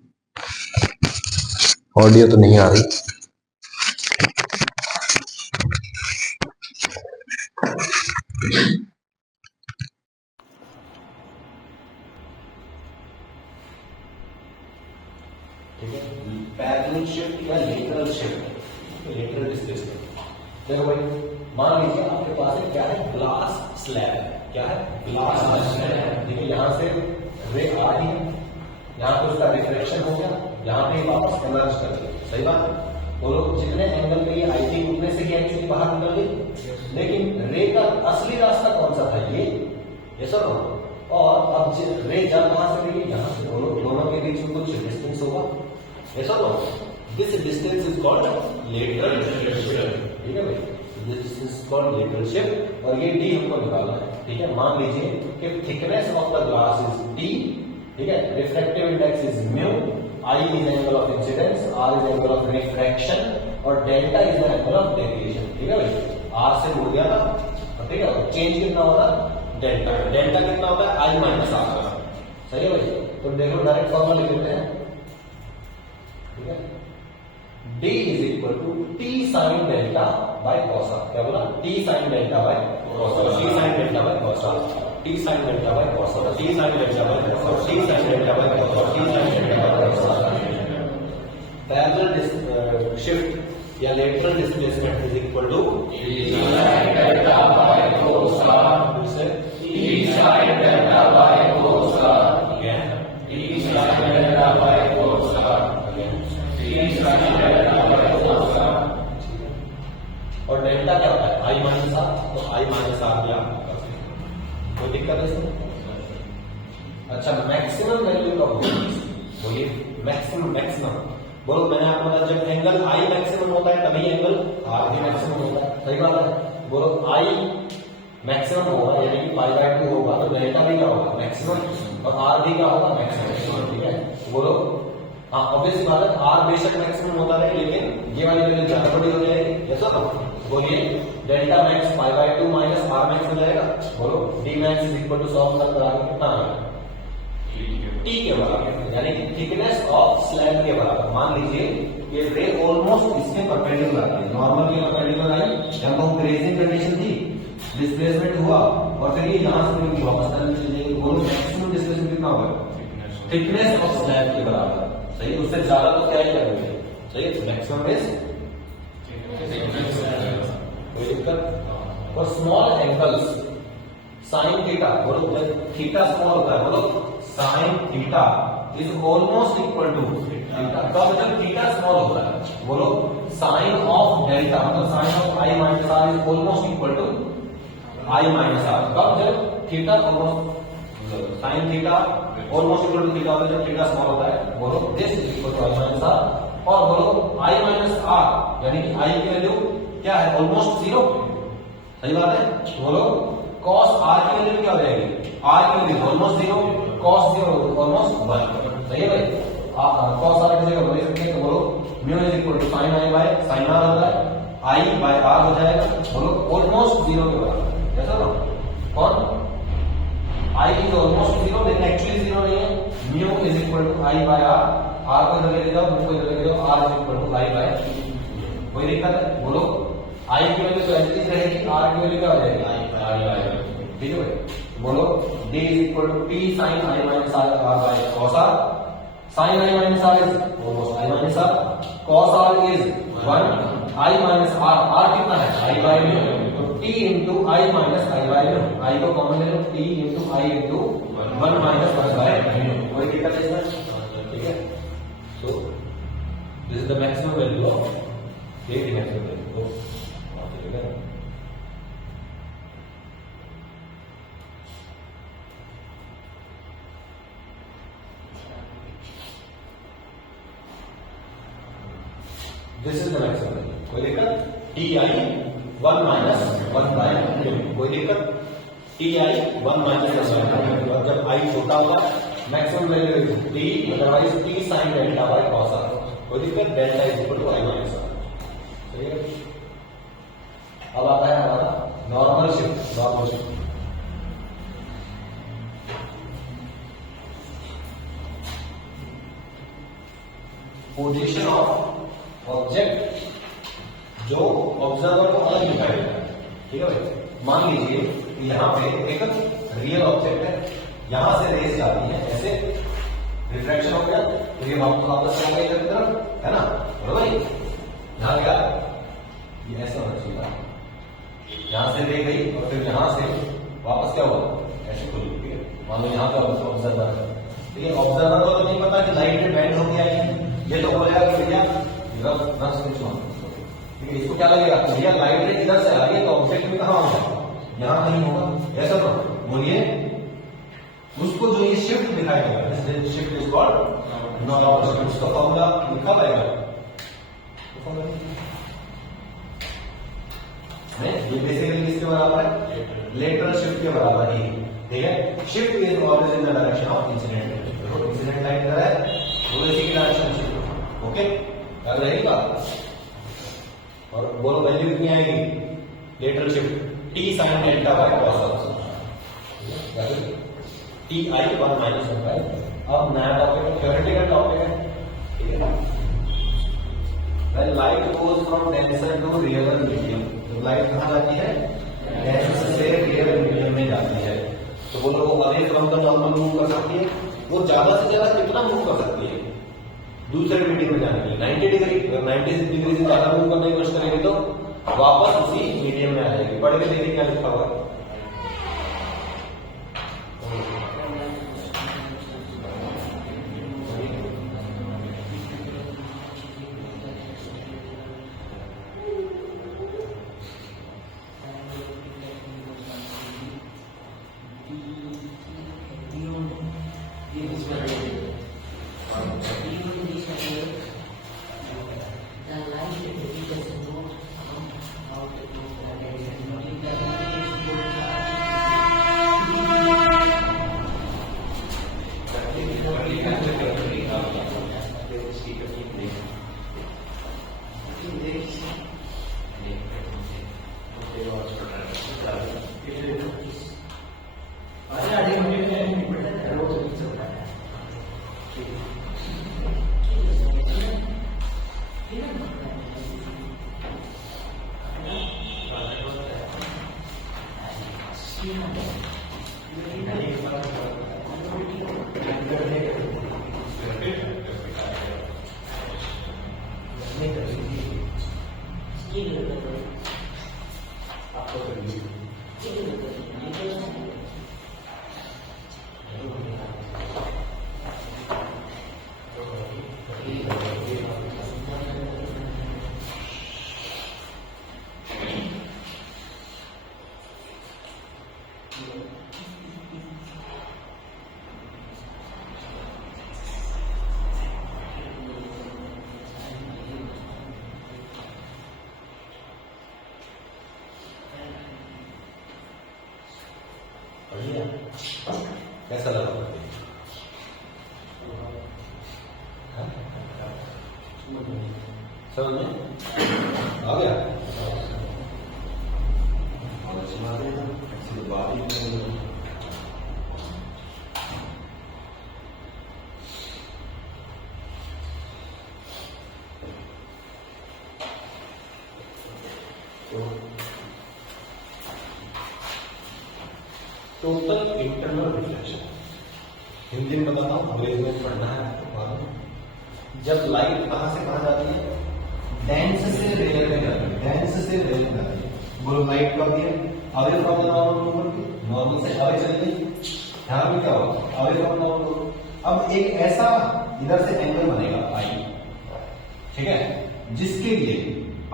ऑडियो तो नहीं आ रही। ठीक है, पैरेलल शिफ्ट या लेटरल शिफ्ट, लेटरल डिस्प्लेसमेंट। देखो भाई, मान लीजिए आपके पास क्या है, ग्लास स्लैब। क्या है? Glass slab. ठीक है, यहाँ से रे आ रही है, यहाँ पे उसका रिफ्लेक्शन हो गया, यहाँ पे वापस कन्वर्ज कर दिया। सही बात है? बोलो, जितने एंगल पे ये आई थी उतने से ही एक्चुअली बाहर निकल गई, लेकिन रे का असली रास्ता कौन सा था? ये सर। और अब रे जब कहां से गई? यहाँ से। बोलो, दोनों के बीच में कुछ डिस्टेंस होगा। Yes or no? This distance is called lateral shift. ठीक है भाई, this distance is called lateral shift और ये d हमको निकालना है। ठीक है, मान लीजिए कि thickness of the glass is d, ठीक है, refractive index is mu, I is angle of incidence, R is angle of refraction और delta is the angle of deviation। ठीक है भाई, R से मुड़ गया था, ठीक है, चेंज कितना होता है? डेल्टा। डेल्टा कितना होता है? I माइनस R का। सही है भाई, तो देखो डायरेक्ट फॉर्मूला लिख लेते हैं। ठीक है, D is equal to T sin delta by cos R। क्या बोला? T sin delta by cos R, T sin delta by cos R, T sin delta by cos R, T sin delta by cos R, T sin delta by cos R, T sin delta by cos R। Parallel shift या lateral displacement is equal to T sin delta by cos R, T sin delta by cos R, again T sin delta by cos R, और delta क्या होता है? आई minus are. तो आई minus are भी आप कर सकते हैं, कोई दिक्कत है इसमें? अच्छा, मैक्सिमम वैल्यू का बोलिए, मैक्सिमम बोलो। मैंने आपको बताया जब एंगल आई मैक्सिमम होता है तभी एंगल आर भी मैक्सिमम होता है। सही बात है? बोलो, आई मैक्सिमम होगा यानी कि π/2 होगा तो डेल्टा भी क्या होगा? मैक्सिमम, और आर भी क्या होगा? मैक्सिमम। ठीक है, बोलो, हाँ ऑब्वियस बात है, आर बेशक मैक्सिमम होता है लेकिन ये वाली वैल्यू ज्यादा बड़ी हो जाएगी। यस और नो? बोलिए, delta max π/2 minus R max हो जाएगा। बोलो, D max is equal to solve कर बराबर कितना आएगा? टी के बराबर, यानी कि थिकनेस ऑफ स्लैब के बराबर। मान लीजिए ये रे ऑलमोस्ट इसके परपेंडिकुलर आई, नॉर्मल के परपेंडिकुलर आई, जब वो ग्रेजिंग कंडीशन थी, डिस्प्लेसमेंट हुआ और फिर ये यहां से वापस चली जाएगी। बोलो, मैक्सिमम डिस्प्लेसमेंट कितना होगा? थिकनेस ऑफ स्लैब के बराबर। सही है, उससे ज्यादा तो क्या ही करेंगे? सही है, मैक्सिमम इज कोई दिक्कत। और स्मॉल एंगल्स साइन थीटा, बोलो जब थीटा स्मॉल होता है, बोलो sine theta is almost equal to theta. कब? जब थीटा स्मॉल होता है। बोलो, साइन ऑफ डेल्टा मतलब sine of I minus R is almost equal to I minus R. कब? जब theta almost, sine theta almost equal to theta होता है जब थीटा स्मॉल होता है। बोलो, this is equal to I minus R. और बोलो, आई माइनस आर यानी कि आई की वैल्यू क्या है? Almost zero. सही बात है? बोलो, कॉस आर की वैल्यू क्या हो जाएगी? आर की value almost zero, cos zero almost 1। सही है भाई? कॉस आर की जगह बोल सकते हैं, तो बोलो mu is equal to sine I by sine R होता है, आई बाय आर हो जाएगा। बोलो, ऑलमोस्ट जीरो के बराबर। ऐसा ना? कौन? आई इज ऑलमोस्ट जीरो लेकिन एक्चुअली जीरो नहीं है। Mu is equal to I by R, R को इधर लेके जाओ, म्यू को इधर लेके जाओ, R is equal to I by. कोई दिक्कत है? बोलो, आई की वैल्यू तो ऐसी रहेगी, आर की वैल्यू क्या हो जाएगी? I by. ठीक है भाई? बोलो, d is equal to T sine I minus R by cos R. Sine I minus R is almost I minus R, cos R is 1, I minus R, R कितना है? I by mu. T into I minus I by mu, I को common ले लो, T into I into 1 minus 1 by mu. कोई दिक्कत नहीं है? ठीक है, so this is the maximum value of ये मैक्सिमम वैल्यू। ठीक है, this is the maximum value. कोई दिक्कत? T i 1 minus 1 by mu. कोई दिक्कत? T i 1 minus 1 by mu. और जब आई छोटा होगा maximum value is t, otherwise t sine delta by cos r. कोई दिक्कत? Delta is equal to I minus r. ठीक है, अब आता है हमारा normal shift. Normal shift position of object जो ऑब्जर्वर को अलग दिखाई देता है। ठीक है भाई, मान लीजिए कि यहाँ पे एक रियल ऑब्जेक्ट है, यहां से रेस जाती है, ऐसे रिफ्रैक्शन हो गया, तो ये वापस हो गया इधर की तरफ, है ना, बराबर भाई। यहाँ क्या, ये ऐसा होना चाहिए था, यहां से रे गई और फिर यहां से वापस क्या हुआ, ऐसे खुली। ठीक है, मान लो यहाँ पे ऑब्जर्वर है, ठीक है, ऑब्जर्वर को तो नहीं पता कि लाइट में बैंड हो गया है, ये तो बोलेगा कि भैया रफ स्विच ऑन। ठीक है, इसको क्या लगेगा, भैया लाइट रे इधर से आ रही है तो ऑब्जेक्ट में कहां होगा, यहां नहीं होगा, ऐसा तो बोलिए। उसको जो ये शिफ्ट दिखाई देगा, shift is called not out, उसका फॉर्मूला लिखा रहेगा, ये बेसिकली किसके बराबर है, लेटरल शिफ्ट के बराबर ही। ठीक है, shift is always in the direction of incident, देखो इंसिडेंट लाइट इधर है, वो इसी की डायरेक्शन शिफ्ट। ओके, याद रहेगी बात। और बोलो वैल्यू कितनी आएगी, lateral shift T sine delta by cos of T I और माइनस होता है। अब नया टॉपिक, थ्योरेटिकल टॉपिक है। ठीक है, when light goes from denser to rarer medium, तो लाइट कहाँ जाती है, डेंस से रेयर मीडियम में जाती है। तो बोलो वो away from the normal move कर सकती है, वो ज्यादा से ज्यादा कितना मूव कर सकती है दूसरे मीडियम में जाने के लिए, 90 डिग्री। अगर 90 डिग्री से ज्यादा मूव करने की कोशिश करेगी तो वापस उसी मीडियम में आ जाएगी। पढ़ के देखिए क्या लिखा हुआ है, कैसा लगा समझ में आ गया? बात ही टोटल इंटरनल रिफ्लेक्शन हिंदी में बताता हूँ, अंग्रेजी में पढ़ना है तो जब लाइट कहां से कहां जाती है, डेंस से रेयर में जाती है, डेंस से रेयर में जाती है। बोलो लाइट कब है, away from the normal, normal से अवे चली गई, यहां भी क्या होगा, अवे फ्रॉम नॉर्मल। अब एक ऐसा इधर से एंगल बनेगा आई, ठीक है, जिसके लिए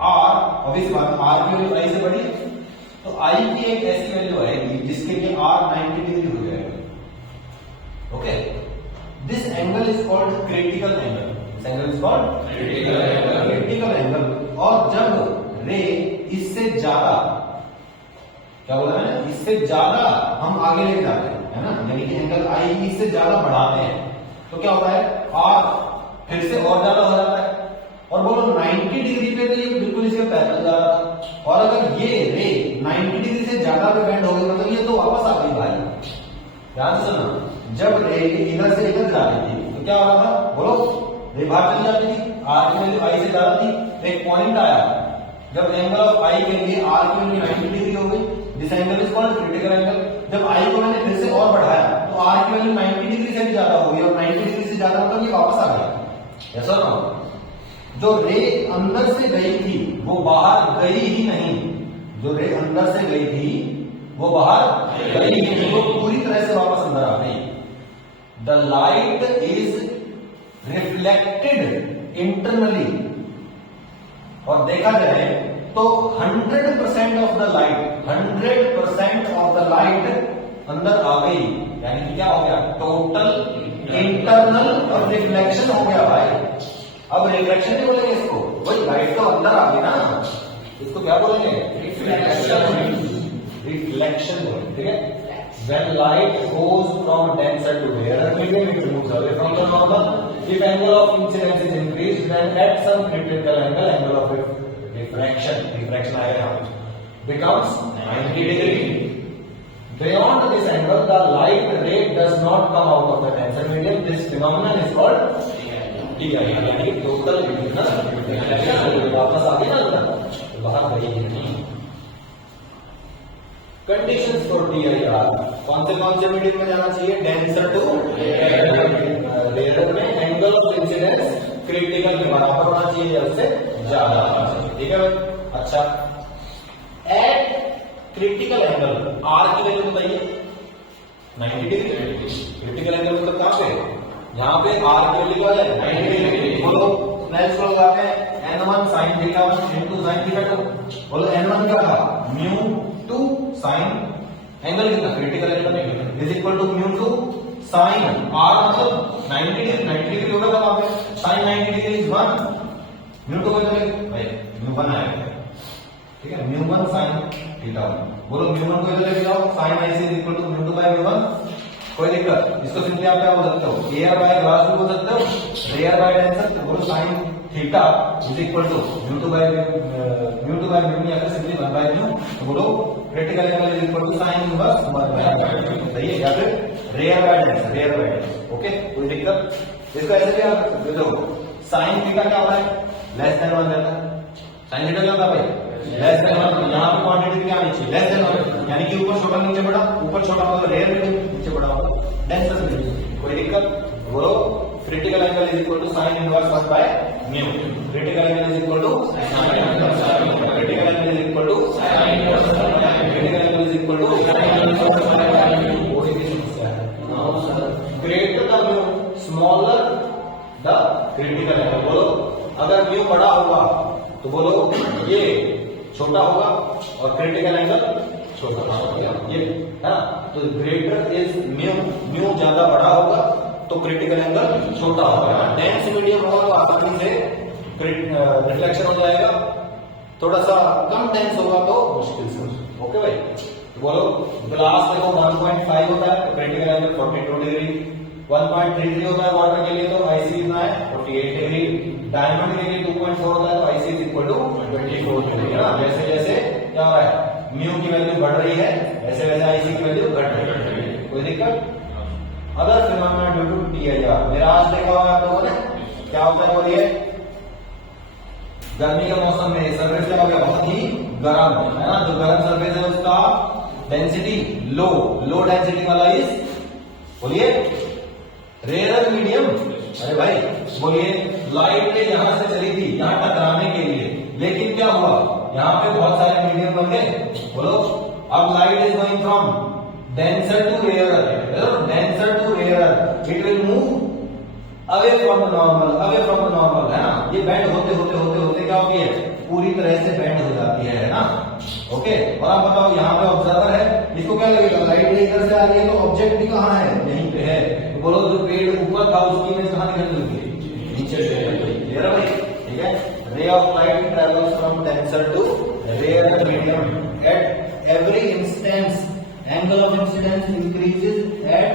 आर, ऑब्वियस बात आर की वैल्यू आई से बड़ी है, तो आई की एक ऐसी वैल्यू आएगी जिसके लिए आर 90 डिग्री हो जाएगा। Okay, this angle is called critical angle, this angle is called critical angle. और जब रे इससे ज्यादा, क्या बोला मैंने, इससे ज्यादा हम आगे लेके जाते हैं, है ना, यानी कि एंगल आई इससे ज्यादा बढ़ाते हैं, तो क्या होता है, आर फिर से और ज्यादा हो जाता है। और बोलो 90 डिग्री पे तो ये बिल्कुल इसके पैरेलल जा रहा था, और अगर ये रे 90 डिग्री से ज्यादा पे बेंड हो गई मतलब ये तो वापस आ गई भाई। ध्यान से सुनना, जब रे इधर से इधर जा रही थी तो क्या हो रहा था, बोलो ये बाहर चली जाती थी, आर की वैल्यू आई से ज्यादा थी, एक पॉइंट आया जब एंगल ऑफ आई के लिए आर की वैल्यू 90 डिग्री हो गई, this angle is called critical angle. जब आई को मैंने फिर से और बढ़ाया तो आर की वैल्यू 90 डिग्री से भी ज्यादा हो गई, और 90 डिग्री से ज्यादा मतलब ये वापस आ गया। ऐसा ना, जो रे अंदर से गई थी वो बाहर गई ही नहीं, जो रे अंदर से गई थी वो बाहर गई ही नहीं, वो पूरी तरह से वापस अंदर आ गई। The light is reflected internally, और देखा जाए तो 100% of the light, 100% of the light अंदर आ गई, यानी कि क्या हो गया, टोटल इंटरनल और रिफ्लेक्शन हो गया भाई। अब रिफ्लेक्शन नहीं बोलेंगे इसको, वही लाइट तो अंदर आ गई ना, इसको क्या बोलेंगे, रिफ्लेक्शन, रिफ्लेक्शन बोलेंगे, ठीक है। When light goes from denser to rarer medium, it moves away from the normal. If angle of incidence is increased, then at some critical angle, angle of refraction आएगा यहाँ, becomes 90 degree. Beyond this angle, the light ray does not come out of the denser medium. This phenomenon is called TIR, यानी total reflection, वापस आ गया ना, बाहर गई नहीं। Conditions for TIR, कौन से मीडियम में जाना चाहिए, डेंसर टू रेयर में एंगल ऑफ इंसिडेंस क्रिटिकल के बराबर होना चाहिए या उससे ज्यादा होना चाहिए, ठीक है भाई। अच्छा, एट क्रिटिकल एंगल आर की वैल्यू बताइए, 90 डिग्री। क्रिटिकल एंगल मतलब कहां पे, यहां पे आर की वैल्यू क्या है, 90 डिग्री। बोलो स्नेल्स लॉ लगाते हैं, n1 sin theta 1 into sin theta 2। बोलो n1 क्या था, म्यू 2 sin एंगल कितना, critical angle is equal to mu 2 sin r मतलब 90 डिग्री, 90 डिग्री होगा तब वहां पे sin 90 डिग्री इज 1, म्यू 2 का भाई म्यू 1 आएगा, ठीक है, म्यू 1 sin थीटा 1। बोलो म्यू 1 को इधर लेके जाओ, sin i is equal to mu 2 by mu 1, कोई दिक्कत, इसको सिंपली आप क्या बोल सकते हो, एयर बाय ग्लास भी बोल सकते हो, रेयर बाय डेंसर, बोलो sin theta is equal to mu 2 by mu, या फिर सिंपली 1 बाय म्यू, तो बोलो critical angle is equal to sin inverse 1 by mu, सही है, या फिर रेयर बाय डेंसर, ओके, कोई दिक्कत। इसको ऐसे भी आप देखो, sin थीटा क्या होता है, लेस देन 1 रहता है, sin थीटा क्या होता है भाई, लेस देन 1, यहां पे क्वांटिटी क्या आनी चाहिए, लेस देन 1, यानी कि ऊपर छोटा नीचे बड़ा, ऊपर छोटा मतलब रेयर मीडियम, नीचे बड़ा होगा डेंसर मीडियम, कोई दिक्कत। बोलो critical angle is equal to sin inverse 1 by mu, critical angle is equal to critical angle is equal to critical angle is equal to कोई भी समस्या है, greater the mu smaller the critical angle. बोलो अगर mu बड़ा होगा तो बोलो ये छोटा होगा और क्रिटिकल एंगल छोटा होगा, ये है ना, तो ग्रेटर इज म्यू, म्यू ज्यादा बड़ा होगा तो क्रिटिकल एंगल छोटा होगा। डेंस मीडियम होगा तो आसानी से रिफ्लेक्शन हो जाएगा, थोड़ा सा कम डेंस होगा तो मुश्किल से, ओके भाई। तो बोलो ग्लास देखो 1.5 होता है तो क्रिटिकल एंगल 42 डिग्री, 1.33 होता है वाटर के लिए तो आईसी कितना है 48 डिग्री, डायमंड के लिए 2.4 होता है तो IC is equal to 24 degree, है ना। जैसे जैसे क्या हो रहा है, म्यू की वैल्यू बढ़ रही है वैसे वैसे आईसी की वैल्यू घट रही है, कोई दिक्कत। Other phenomena due to TIR, मेरा आज देखा होगा आप लोगों ने, क्या होता है बोलिए, गर्मी के मौसम में सरफेस क्या हो गया, बहुत ही गर्म है ना, जो गर्म सरफेस है उसका डेंसिटी लो, लो डेंसिटी वाला इज, बोलिए रेयर मीडियम। अरे भाई बोलिए लाइट यहां से चली थी यहां टकराने के लिए, लेकिन क्या हुआ, यहां पे बहुत सारे मीडियम बन गए। बोलो अब light is going from denser to rarer, denser to rarer, it will move away from the normal, है ना। ये बेंड होते होते होते होते क्या होती है, पूरी तरह से बेंड हो जाती है ना, ओके। और आप बताओ यहाँ पे ऑब्जर्वर है, इसको क्या लगेगा, लाइट इधर से आ रही है तो ऑब्जेक्ट भी कहाँ है, यहीं पे है। तो बोलो जो पेड़ ऊपर था उसकी इमेज कहाँ दिखने लगी, नीचे से, क्लियर है भाई, ठीक है। Ray of light travels from denser to rarer medium, at every instance angle of incidence increases at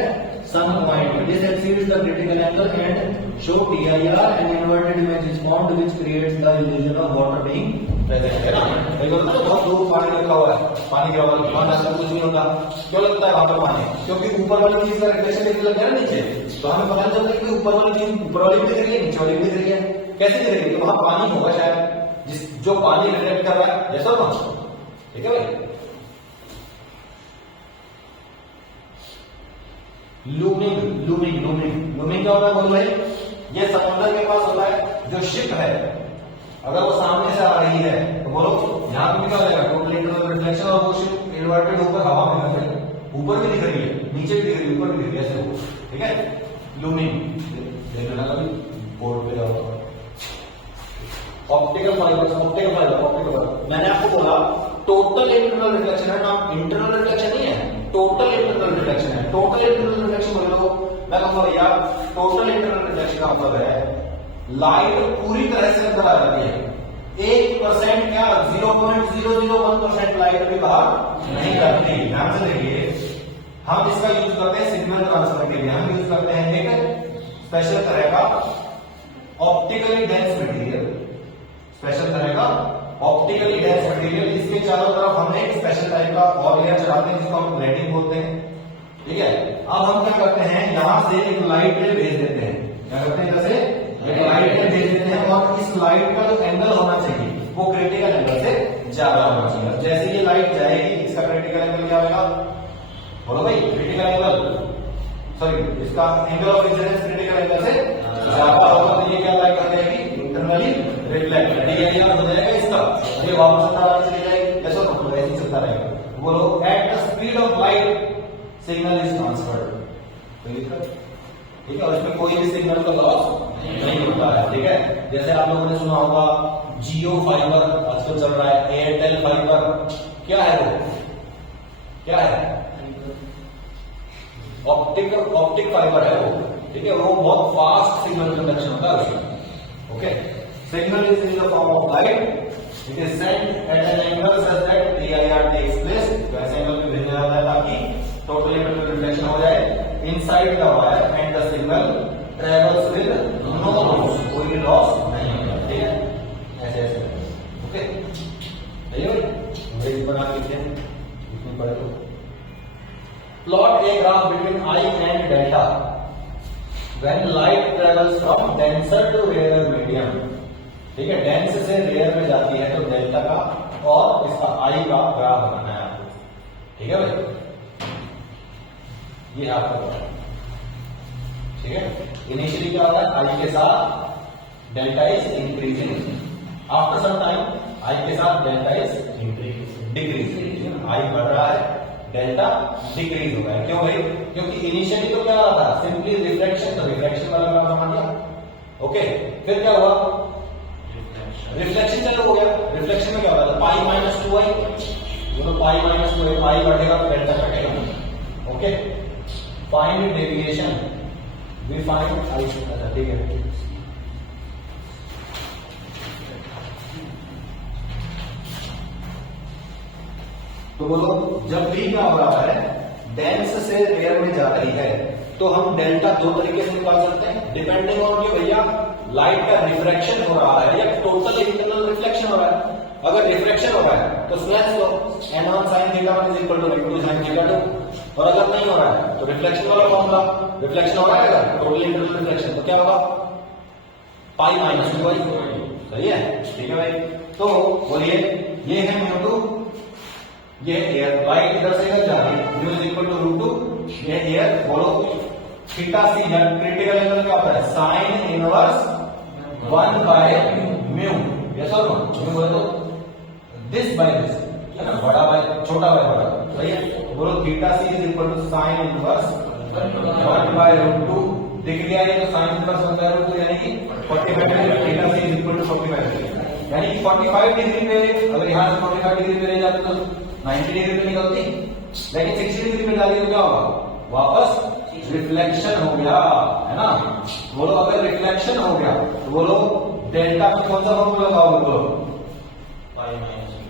some point, this exceeds the critical angle and show TIR, an inverted image is formed which creates the illusion of water being present है ना। कई बार तो बहुत दूर पानी रखा हुआ है, पानी गिरा हुआ है, वहां जाकर कुछ नहीं होगा, क्यों लगता है वहां पर पानी? क्योंकि ऊपर वाली चीज का रिफ्लेक्शन दिख रहा है नीचे, तो हमें पता चलता है कि ऊपर वाली चीज ऊपर वाली भी दिख रही है, नीचे वाली भी दिख रही है। कैसे दिख रही है? वहां पानी होगा शायद, जिस जो पानी रिफ्लेक्ट कर रहा है, जैसा ना, ठीक है भाई। लूमिंग, लूमिंग, लूमिंग, लूमिंग क्या होता है बोलो भाई? ये समुद्र के पास होता है जो शिप है, अगर वो सामने से आ रही है तो बोलो यहां पे क्या हो जाएगा? टोटल इंटरनल रिफ्लेक्शन, और वो शिप इन्वर्टेड होकर हवा में दिख रही है, ऊपर भी दिख रही है, नीचे भी दिख रही है, ऊपर भी दिख रही है, ऐसे हो, ठीक है। लूमिंग देख लेना कभी बोर्ड पे होगा। Optical fibre, optical fibre, optical fibre, मैंने आपको बोला टोटल इंटरनल रिफ्लेक्शन है ना, इंटरनल रिफ्लेक्शन नहीं है, टोटल इंटरनल रिफ्लेक्शन है। टोटल इंटरनल रिफ्लेक्शन बोलो, मैं कहूंगा यार टोटल इंटरनल रिफ्लेक्शन का मतलब है लाइट पूरी तरह से अंदर आ जाती है, 1% क्या 0.001% लाइट भी बाहर नहीं जाती। ध्यान से देखिए, हम इसका यूज करते हैं सिग्नल ट्रांसफर के लिए, हम यूज करते हैं एक स्पेशल तरह का ऑप्टिकली डेंस मटेरियल, स्पेशल तरह का ऑप्टिकली डेंस मटेरियल, इसके चारों तरफ हम एक स्पेशल टाइप का और लेयर चढ़ाते हैं जिसको हम ग्रेटिंग बोलते हैं, ठीक है। अब हम क्या करते हैं, यहां से एक लाइट रे भेज देते हैं, क्या करते हैं, जैसे एक लाइट रे भेज देते हैं, और इस लाइट का जो एंगल होना चाहिए वो क्रिटिकल एंगल से ज्यादा होना चाहिए। जैसे ये लाइट जाएगी, इसका क्रिटिकल एंगल क्या होगा? बोलो भाई, क्रिटिकल एंगल, सॉरी, इसका angle of incidence critical angle से ज्यादा होगा, तो ये क्या लाइट आ जाएगी? इंटरनली रिफ्लेक्ट हो जाएगा इसका, ये वापस अंदर चली जाएगी, ऐसा तो ऐसे ही चलता रहेगा। बोलो at the speed of light signal is transferred, ठीक है, और इसमें कोई भी सिग्नल का लॉस नहीं होता है, ठीक है। जैसे आप लोगों ने सुना होगा जियो फाइबर आजकल चल रहा है, एयरटेल फाइबर, क्या है वो? क्या है? ऑप्टिक फाइबर है वो, ठीक है, वो बहुत फास्ट सिग्नल कंडक्शन होता है उसमें, okay. Signal is in the form of light, it is sent at an angle such that AIR takes place, तो ऐसे एंगल पे भेजा जाता है ताकि टोटल इंटरनल रिफ्लेक्शन हो जाए inside the wire and the signal travels with no loss, कोई लॉस नहीं होगा, ठीक है, ऐसे ऐसे, ओके। भाई बना लीजिए, इसमें पढ़े तो plot a graph between I and delta when light travels from denser to rarer medium, ठीक है, डेंस से रेयर में जाती है तो डेल्टा का और इसका I का ग्राफ बनाना है आपको, ठीक है भाई, ये आपको, ठीक है। इनिशियली क्या होता है, I के साथ delta is increasing, after some time I के साथ डेल्टा इज डिक्रीजिंग, I बढ़ रहा है, डेल्टा डिक्रीज हो रहा है, क्यों भाई? क्योंकि इनिशियली तो क्या आ रहा था, सिंपली रिफ्लेक्शन, तो रिफ्लेक्शन वाला ग्राफ बना दिया, ओके। फिर क्या हुआ, रिफ्लेक्शन चालू हो गया, रिफ्लेक्शन में क्या होता है, पाई माइनस 2i, तो पाई माइनस 2i, पाई बढ़ेगा तो डेल्टा घटेगा, okay. Find deviation, we find i, अच्छा ठीक है। तो बोलो जब भी क्या हो रहा है, डेंस से रेयर में जा रही है, तो हम डेल्टा दो तरीके से निकाल सकते हैं, डिपेंडिंग ऑन कि भैया लाइट का रिफ्रैक्शन हो रहा है या टोटल इंटरनल रिफ्लेक्शन हो रहा है। अगर रिफ्लेक्शन हो रहा है तो Snell's law n1 sin θ1 is equal to n2 sin θ2, और अगर नहीं हो रहा है तो रिफ्लेक्शन वाला फॉर्मूला, रिफ्लेक्शन हो रहा है अगर टोटल इंटरनल रिफ्लेक्शन तो क्या होगा, पाई माइनस 2i, सही है, ठीक है भाई। तो बोलिए ये है μ2, ये एयर, लाइट इधर से इधर जा रही है, म्यू इज इक्वल टू √2, ये एयर, बोलो थीटा सी है, क्रिटिकल एंगल क्या होता है, sign inverse 1 by mu, yes और नो, म्यू बोले तो दिस बाय दिस, है ना, बड़ा बाय छोटा बाय बड़ा, सही है। बोलो theta c is equal to sine inverse 1 by √2, दिख गया ये, तो साइन इनवर्स 1 बाय √2 यानी कि 45 degree, theta c is equal to 45 degree, यानी कि 45 डिग्री पे अगर यहां से 45 डिग्री पे ले जाते तो 90 डिग्री पे निकलती, लेकिन 60 डिग्री पे डालिए तो क्या होगा, वापस रिफ्लेक्शन हो गया, है ना। बोलो अगर रिफ्लेक्शन हो गया तो बोलो डेल्टा में कौन सा फॉर्मूला लगाओगे, बोलो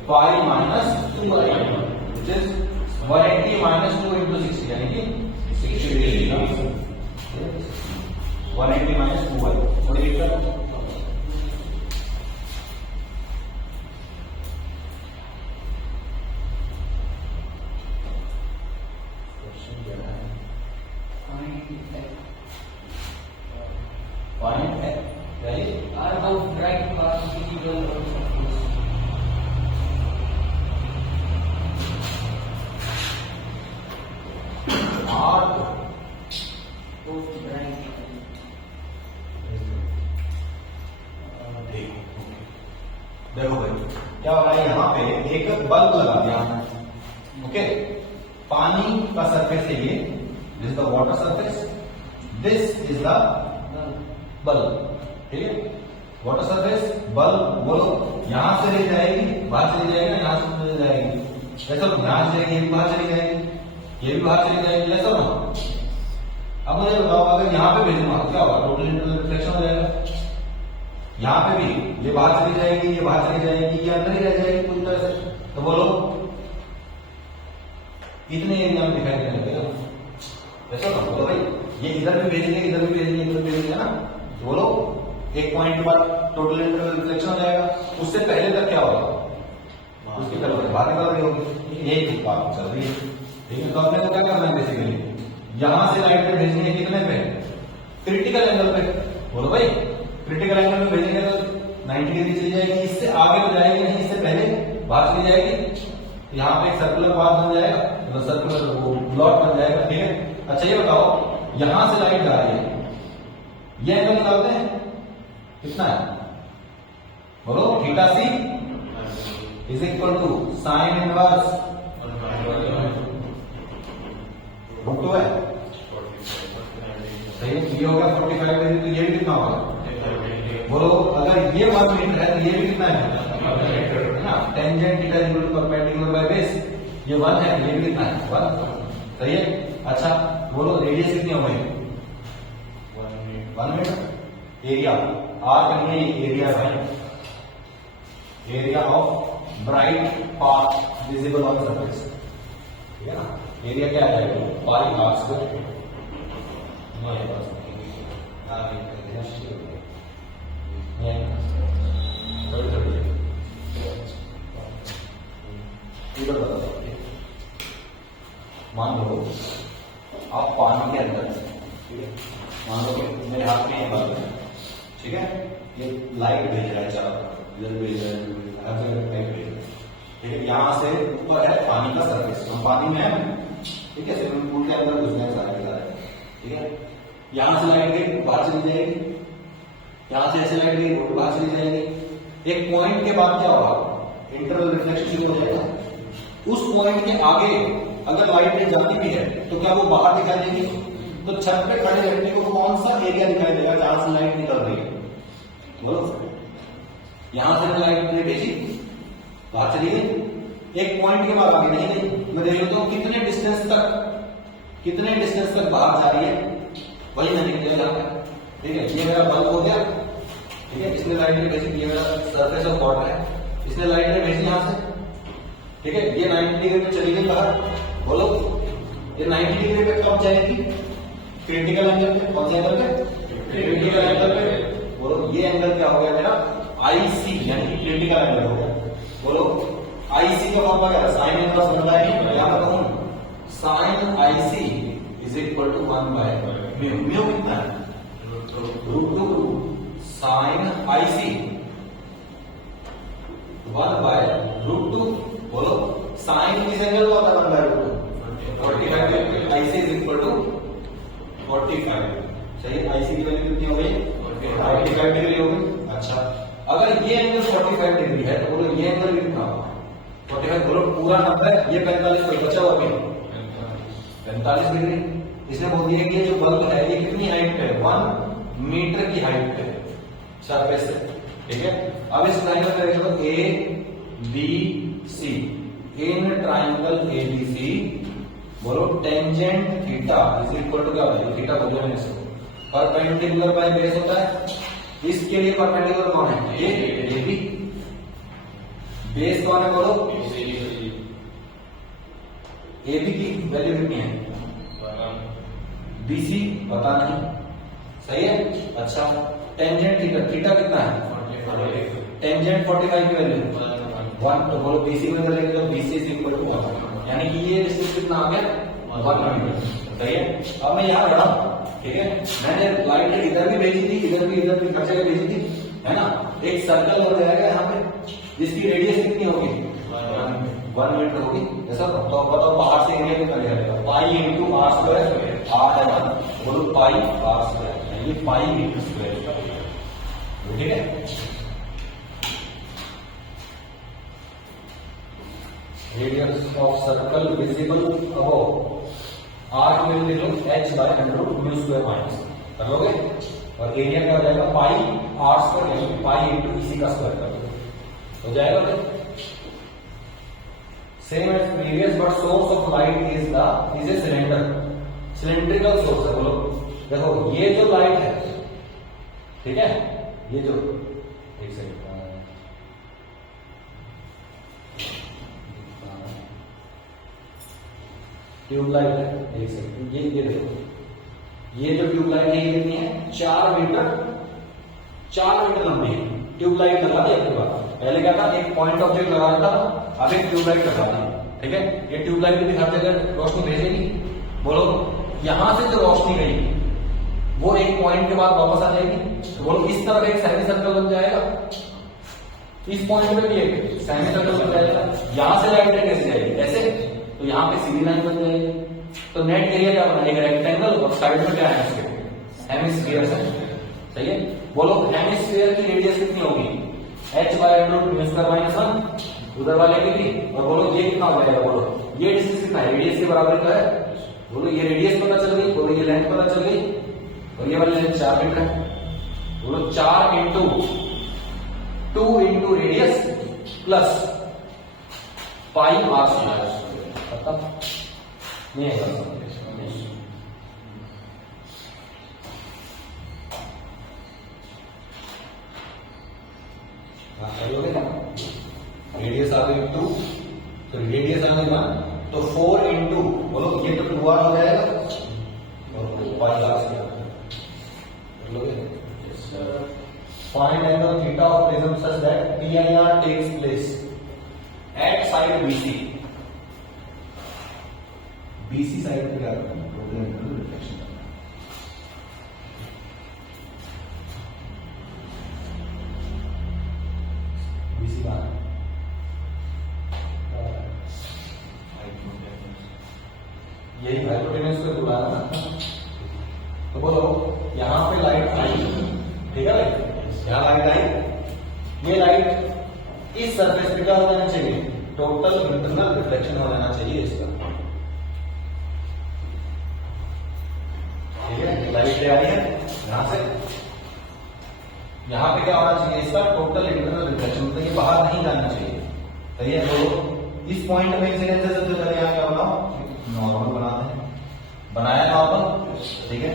pi minus 2i, which is 180 minus 2 into 60, यानी कि 60 डिग्री, 180 minus 2i, और ये क्या पॉइंट है Are the right parts visible on surface? Arc Of the right. देखो भाई क्या हो रहा है, यहाँ पे एक बल्ब लगा दिया, ओके। पानी का सरफेस है ये, this the water surface, this is the bulb, ठीक है। वाटर सरफेस बल्ब बोलो, यहां से ले जाएगी, बाहर चली जाएगी ना, यहां से ले जाएगी, ऐसा यहां से जाएगी, ये भी बाहर चली जाएगी, ये भी बाहर चली जाएगी, ऐसा ना। अब मुझे बताओ, अगर यहाँ पे भेजना क्या होगा, टोटल इंटरनल रिफ्लेक्शन हो जाएगा। यहाँ पे भी ये बाहर चली जाएगी, ये बाहर चली जाएगी, ये अंदर ही रह जाएगी पूरी तरह से। तो बोलो इतने एरिया में दिखाई देने लगेगा, ऐसा ना बोलो भाई, ये इधर भी भेजेंगे, इधर भी भेजेंगे, इधर भी भेजेंगे ना। तो बोलो एक पॉइंट के बाद टोटल इंटरनल रिफ्लेक्शन हो जाएगा, उससे पहले तक क्या होगा, उसकी तरफ बाहर निकल रही होगी, यही बात चल रही है, ठीक है। तो आपने को क्या करना है, बेसिकली यहां से लाइट पे भेजनी है कितने पे, क्रिटिकल एंगल पे। बोलो भाई क्रिटिकल एंगल में भेजेंगे तो 90 डिग्री चली जाएगी, इससे आगे तो जाएगी नहीं, इससे पहले बाहर चली जाएगी, यहाँ पे एक सर्कुलर पाथ बन जाएगा, तो सर्कुलर ब्लॉक बन जाएगा, ठीक है। अच्छा ये बताओ, यहां से लाइट जा रही है, ये एंगल निकालते हैं कितना है, बोलो theta c is equal to sine inverse root 2 है, सही है। ये हो गया 45 डिग्री, तो ये भी कितना होगा, बोलो अगर ये 1 मीटर है तो ये भी कितना है ना, tangent theta equal to perpendicular by base, ये 1 है, ये भी कितना है 1, सही है। अच्छा बोलो रेडियस कितनी हो गई, 1 मीटर। एरिया आर का नहीं है, एरिया है, area of bright path visible on surface, ठीक है ना। एरिया क्या आ जाएगा, पाई आर स्क्वायर, मान लो आप पानी के अंदर, ठीक है, मान लो कि मेरे हाथ में ये बल्ब है, ठीक है, ये लाइट भेज रहा है चारों तरफ, इधर भेज रहा है, हर जगह लाइट भेज रहा है, ठीक है। यहाँ से ऊपर है पानी का सरफेस, हम पानी में है, ठीक है, स्विमिंग पूल के अंदर घुसना है सारे के सारे, ठीक है। यहाँ से लाइट गई बाहर चली जाएगी, यहाँ से ऐसे लाइट गई वो बाहर चली जाएगी, एक पॉइंट के बाद क्या होगा, इंटरनल रिफ्लेक्शन शुरू हो जाएगा। उस पॉइंट के आगे अगर लाइट ने जानी भी है तो क्या वो बाहर दिखाई देगी, तो छत पे खड़े व्यक्ति को कौन सा एरिया दिखाई देगा जहां से लाइट निकल रही है, बोलो। यहां से लाइट ने भेजी बाहर चली गई, एक पॉइंट के बाद आगे नहीं गई, मैं देख लेता हूं कितने डिस्टेंस तक बाहर जा रही है, वही मैंने किया जाता है, ठीक है। ये मेरा बल्ब हो गया, ठीक है, इसने लाइट ने भेजी, ये मेरा सरफेस ऑफ वाटर है, इसने लाइट ने भेजी यहां से, ठीक है। ये 90 डिग्री पे चली गई बाहर, बोलो ये 90 डिग्री पे कब जाएगी, क्रिटिकल एंगल पे, कौन सा एंगल पे, क्रिटिकल एंगल पे। बोलो ये एंगल क्या हो गया मेरा, आईसी यानी कि क्रिटिकल एंगल हो गया। बोलो आईसी का फॉर्मूला क्या है, साइन इनवर्स 1 बाय क्या बताऊं, sine IC is equal to 1 by mu, mu कितना है, √2 साइन आईसी 1 बाय √2। बोलो साइन किस एंगल को आता है, 1 by √2 45 degree, IC is equal to 45, सही। आईसी की वैल्यू कितनी हो गई, 45 डिग्री हो गई। अच्छा अगर ये एंगल 45 डिग्री है तो बोलो ये एंगल भी कितना होगा, 45, बोलो पूरा 90, ये 45 कोई बचा हुआ भी 45 डिग्री। इसने बोल दिया कि जो बल्ब है ये कितनी हाइट पे है, 1 मीटर की हाइट पे सरफेस से, ठीक है। अब इस ट्रायंगल का देखो A B C, in triangle A B C बोलो tangent theta is equal to क्या होता है, थीटा बोलो मैंने इसको, परपेंडिकुलर बाय बेस होता है। इसके लिए परपेंडिकुलर कौन है, ए बी, बेस कौन है बोलो, ए बी की वैल्यू कितनी है, बीसी पता नहीं, सही है। अच्छा टेंजेंट थीटा, थीटा कितना है, टेंजेंट 45 की वैल्यू 1, तो बोलो बीसी में चलेंगे तो बीसी इज इक्वल टू 1, यानी कि ये डिस्टेंस कितना आ गया 1 मीटर, सही है। अब मैं यहां बढ़ा, ठीक है, मैंने लाइट इधर भी भेजी थी, इधर भी हर जगह भेजी थी, है ना। एक सर्कल हो जाएगा यहाँ पे जिसकी रेडियस कितनी होगी 1 मीटर होगी, ऐसा तो बताओ बाहर से एरिया कितना निकलेगा pi into r square, r है 1, बोलो पाई आर स्क्वायर, ये पाई मीटर स्क्वायर, ठीक है। Radius of circle visible above r को लिख लो h by under root mu square minus कर लोगे, और एरिया क्या हो जाएगा पाई आर स्क्वायर यानी पाई इंटू इसी का स्क्वायर कर दो, हो जाएगा। Same as previous but source of light is a cylinder, cylindrical source है, बोलो देखो ये जो लाइट है, ठीक है, ये जो एक सेकंड ट्यूबलाइट है, एक सेकंड ये देखो, ये जो ट्यूबलाइट है ये कितनी है 4 मीटर लंबी है। ट्यूबलाइट लगा दी आपके पास, पहले क्या था एक पॉइंट ऑब्जेक्ट लगा था, अब एक ट्यूबलाइट लगा दी, ठीक है। ये ट्यूबलाइट भी हर जगह रोशनी भेजेगी, बोलो यहां से जो रोशनी गई वो एक पॉइंट के बाद वापस आ जाएगी, तो बोलो इस तरफ एक सेमी सर्कल बन जाएगा, इस पॉइंट पे भी एक सेमी सर्कल बन जाएगा, यहां से लाइट कैसे जाएगी ऐसे, तो यहाँ पे सीधी लाइन बन जाएगी। तो नेट एरिया क्या बना, एक रेक्टेंगल और साइड में क्या है उसके हेमिस्फीयर है, सही है। बोलो हेमिस्फीयर की रेडियस कितनी होगी h by under root mu square minus 1, उधर वाले की भी, और बोलो ये कितना हो जाएगा, बोलो ये डिस्टेंस कितना है, रेडियस के बराबर का है, बोलो ये रेडियस पता चल गई, बोलो ये लेंथ पता चल गई, और ये वाली लेंथ 4 मीटर है, बोलो 4 into 2 into radius plus pi are square, नहीं है रेडियस आ गई 2, तो रेडियस आ गई 1, तो 4 इंटू बोलो ये तो 2r हो जाएगा और pi are square, find angle theta of prism such that PIR takes place at side BC। BC side पे क्या करना है, टोटल एंगल रिफ्लेक्शन करना है। BC कहाँ है, यही हाइपोटेन्यूज पे बुलाया ना, तो बोलो यहां पे लाइट आई, ठीक है, यहां लाइट आई, ये लाइट इस सरफेस पे क्या हो जाना चाहिए, टोटल इंटरनल रिफ्लेक्शन हो जाना चाहिए इसका, ठीक है। लाइट आ रही है यहां से, यहां पे क्या होना चाहिए इसका टोटल इंटरनल रिफ्लेक्शन, मतलब ये बाहर नहीं जाना चाहिए, सही है। तो इस पॉइंट में इंसिडेंस से जो चले यहाँ क्या बनाओ, नॉर्मल बनाते हैं, बनाया नॉर्मल, ठीक है।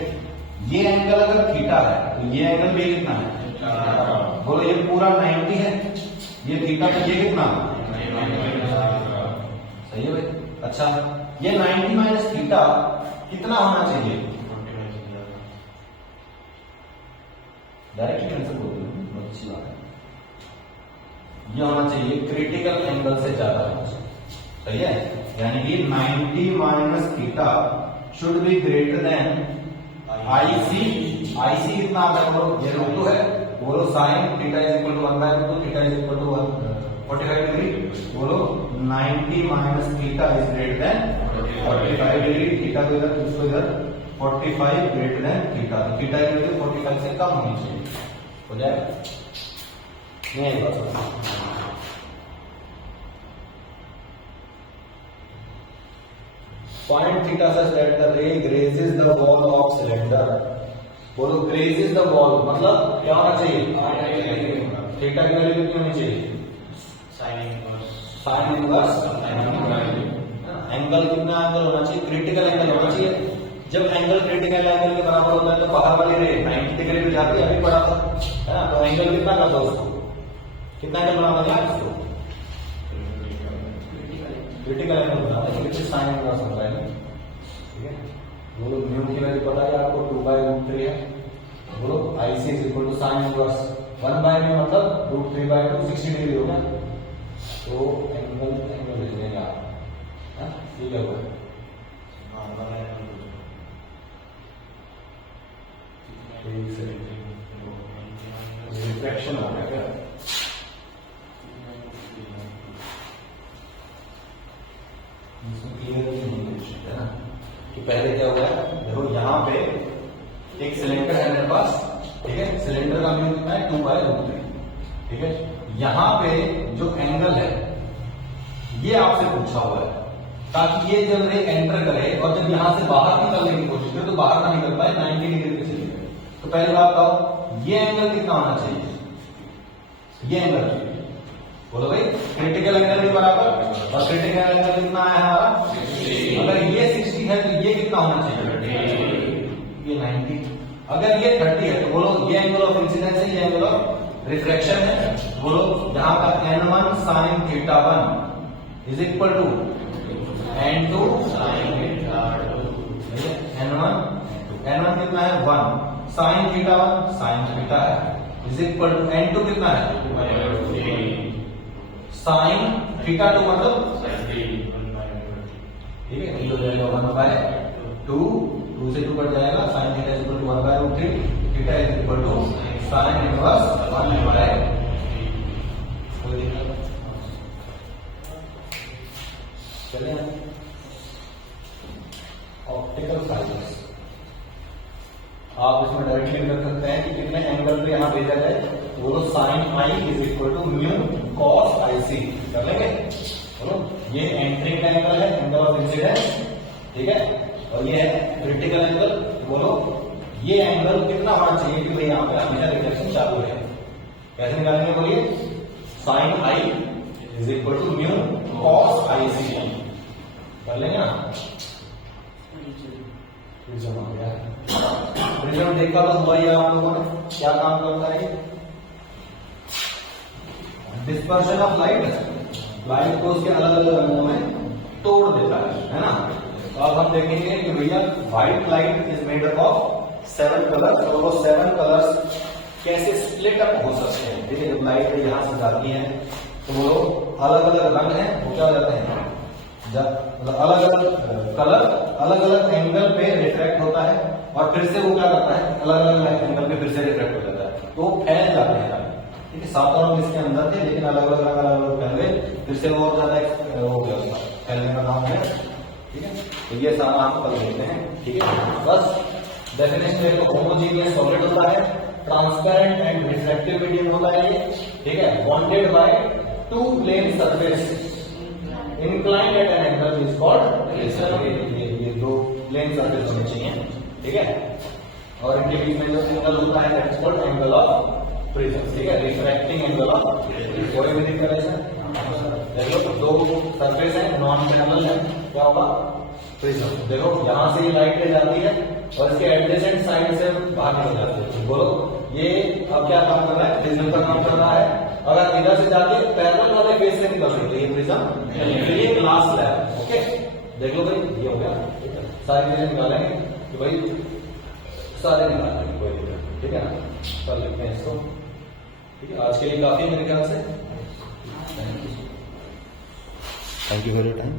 ये एंगल अगर थीटा है तो ये एंगल भी कितना है, बोलो ये पूरा 90 है, ये थीटा तो ये कितना, सही है भाई। अच्छा ये 90 माइनस थीटा कितना होना चाहिए, डायरेक्टली आंसर बोल रही हूँ, बहुत अच्छी बात है, ये होना चाहिए क्रिटिकल एंगल से ज्यादा होना चाहिए, सही है। यानी कि 90 minus theta should be greater than IC कितना आता है, बोलो ये √2 है, बोलो sine theta is equal to 1/2, theta is equal to 45 degree, बोलो 90 minus theta is greater than 45 degree, theta को इधर इसको इधर 45 ग्रेटर देन थीटा, तो थीटा की वैल्यू 45 से कम होनी चाहिए, हो जाएगा नहीं बात। Find theta such that the ray grazes the wall of cylinder, बोलो grazes the wall मतलब क्या होना चाहिए, थीटा की वैल्यू कितनी होनी चाहिए, साइन इनवर्स एंगल कितना एंगल होना चाहिए, क्रिटिकल एंगल होना चाहिए। जब एंगल क्रिटिकल एंगल के बराबर होता है तो बाहर वाली रे 90 डिग्री पे जाती है, अभी पड़ा था, है ना, तो एंगल कितना करता है उसको, कितना एंगल बनाना है उसको, क्रिटिकल एंगल बनाता है, क्योंकि साइन इनवर्स होता है, ठीक है। बोलो म्यू की वैल्यू पता है आपको 2/√3 है, बोलो IC is equal to sine inverse 1/μ मतलब √3/2 60 डिग्री होगा, तो एंगल लिख देंगे आप, ठीक है। रिफ्रैक्शन हो गया क्या? क्लियर नहीं है ना कि पहले क्या हुआ है, देखो यहाँ पे एक सिलेंडर है मेरे पास, ठीक है, सिलेंडर का म्यू कितना है 2/√3, ठीक है। यहाँ पे जो एंगल है ये आपसे पूछा हुआ है, ताकि ये जब रे एंटर करे और जब यहां से बाहर निकलने की कोशिश करे तो बाहर ना निकल पाए, 90 डिग्री पे चले गए। तो पहले बात बताओ, ये एंगल कितना होना चाहिए? ये एंगल बोलो भाई, क्रिटिकल एंगल के बराबर, और क्रिटिकल एंगल कितना है हमारा 60। अगर ये 60 है तो ये कितना होना चाहिए? ये 90। अगर ये 30 है तो बोलो ये एंगल ऑफ इंसिडेंस है, ये एंगल ऑफ रिफ्रैक्शन है। बोलो जहां का n1 sin θ1 is equal to n2 sin θ2। n1 कितना है 1, sin θ1 sin θ है इज इक्वल टू n2 कितना है sin θ2 मतलब ठीक है, तो जाएगा 1/2, 2 से 2 कट जाएगा, sin θ is equal to 1/√3, θ is equal to sin inverse 1/, चलिए ऑप्टिकल फाइबर्स आप इसमें डायरेक्टली कर सकते हैं कि कितने एंगल पे यहां भेजा जाए, वो sine I is equal to mu cos I C कर लेंगे। बोलो ये एंट्री का एंगल है, एंगल ऑफ इंसिडेंस, ठीक है, और ये है क्रिटिकल एंगल। बोलो ये एंगल कितना होना चाहिए कि भाई यहाँ पे हमेशा रिफ्लेक्शन चालू है? कैसे निकालेंगे बोलिए? Sine I is equal to mu cos I C कर लेंगे ना। प्रिज्म हो गया, प्रिज्म देखा तो हुआ ही आप लोगों ने, क्या काम करता है? डिस्पर्शन ऑफ लाइट को उसके अलग अलग रंगों में तोड़ देता है ना। तो अब हम देखेंगे कि भैया white light is made up of 7 colours, और वो 7 कलर्स कैसे स्प्लिट अप हो सकते हैं? देखिए जब लाइट यहां से जाती है तो वो अलग अलग रंग है, वो क्या हो जाते हैं, जब अलग अलग कलर अलग अलग एंगल पे रिफ्रैक्ट होता है, और फिर से वो क्या करता है, अलग अलग एंगल पे फिर से रिफ्रैक्ट हो जाता है, तो वो फैल जाते हैं। ठीक है, 7 रंग इसके अंदर थे, लेकिन अलग अलग रंग अलग अलग फैल गए, फिर से वो और ज्यादा हो गया, फैलने का काम है। ठीक है, तो ये सारा हम कर लेते हैं। ठीक है, बस डेफिनेशन में तो होमोजीनियस सॉलिड होता है, ट्रांसपेरेंट एंड रिफ्लेक्टिव मीडियम होता है ये। ठीक है, bonded by 2 plane surface inclined at an angle is called prism। ये 2 प्लेन सरफेस होने चाहिए। ठीक है, और इनके बीच में जो एंगल होता है that is called angle of prism. ठीक है, रिफ्रैक्टिंग एंगल ऑफ प्रिज्म। कोई भी दिक्कत है सर? देखो 2 सरफेस है, नॉन पैरेलल है, क्या होगा प्रिज्म। देखो यहां से ये लाइट जाती है और इसके एडजेसेंट साइड से बाहर निकल जाती है। बोलो ये अब क्या काम कर रहा है? प्रिज्म का काम कर रहा है। अगर इधर से जाके पैरेलल वाले फेस से निकल सकते ये प्रिज्म, ये ग्लास स्लैब। ओके, देख लो भाई, ये हो गया। ठीक है, सारी चीजें निकालेंगे कि भाई सारे निकालेंगे, कोई दिक्कत। ठीक है ना, कर लेते हैं इसको। ठीक है, आज के लिए काफी मेरे ख्याल से। Thank you for your time.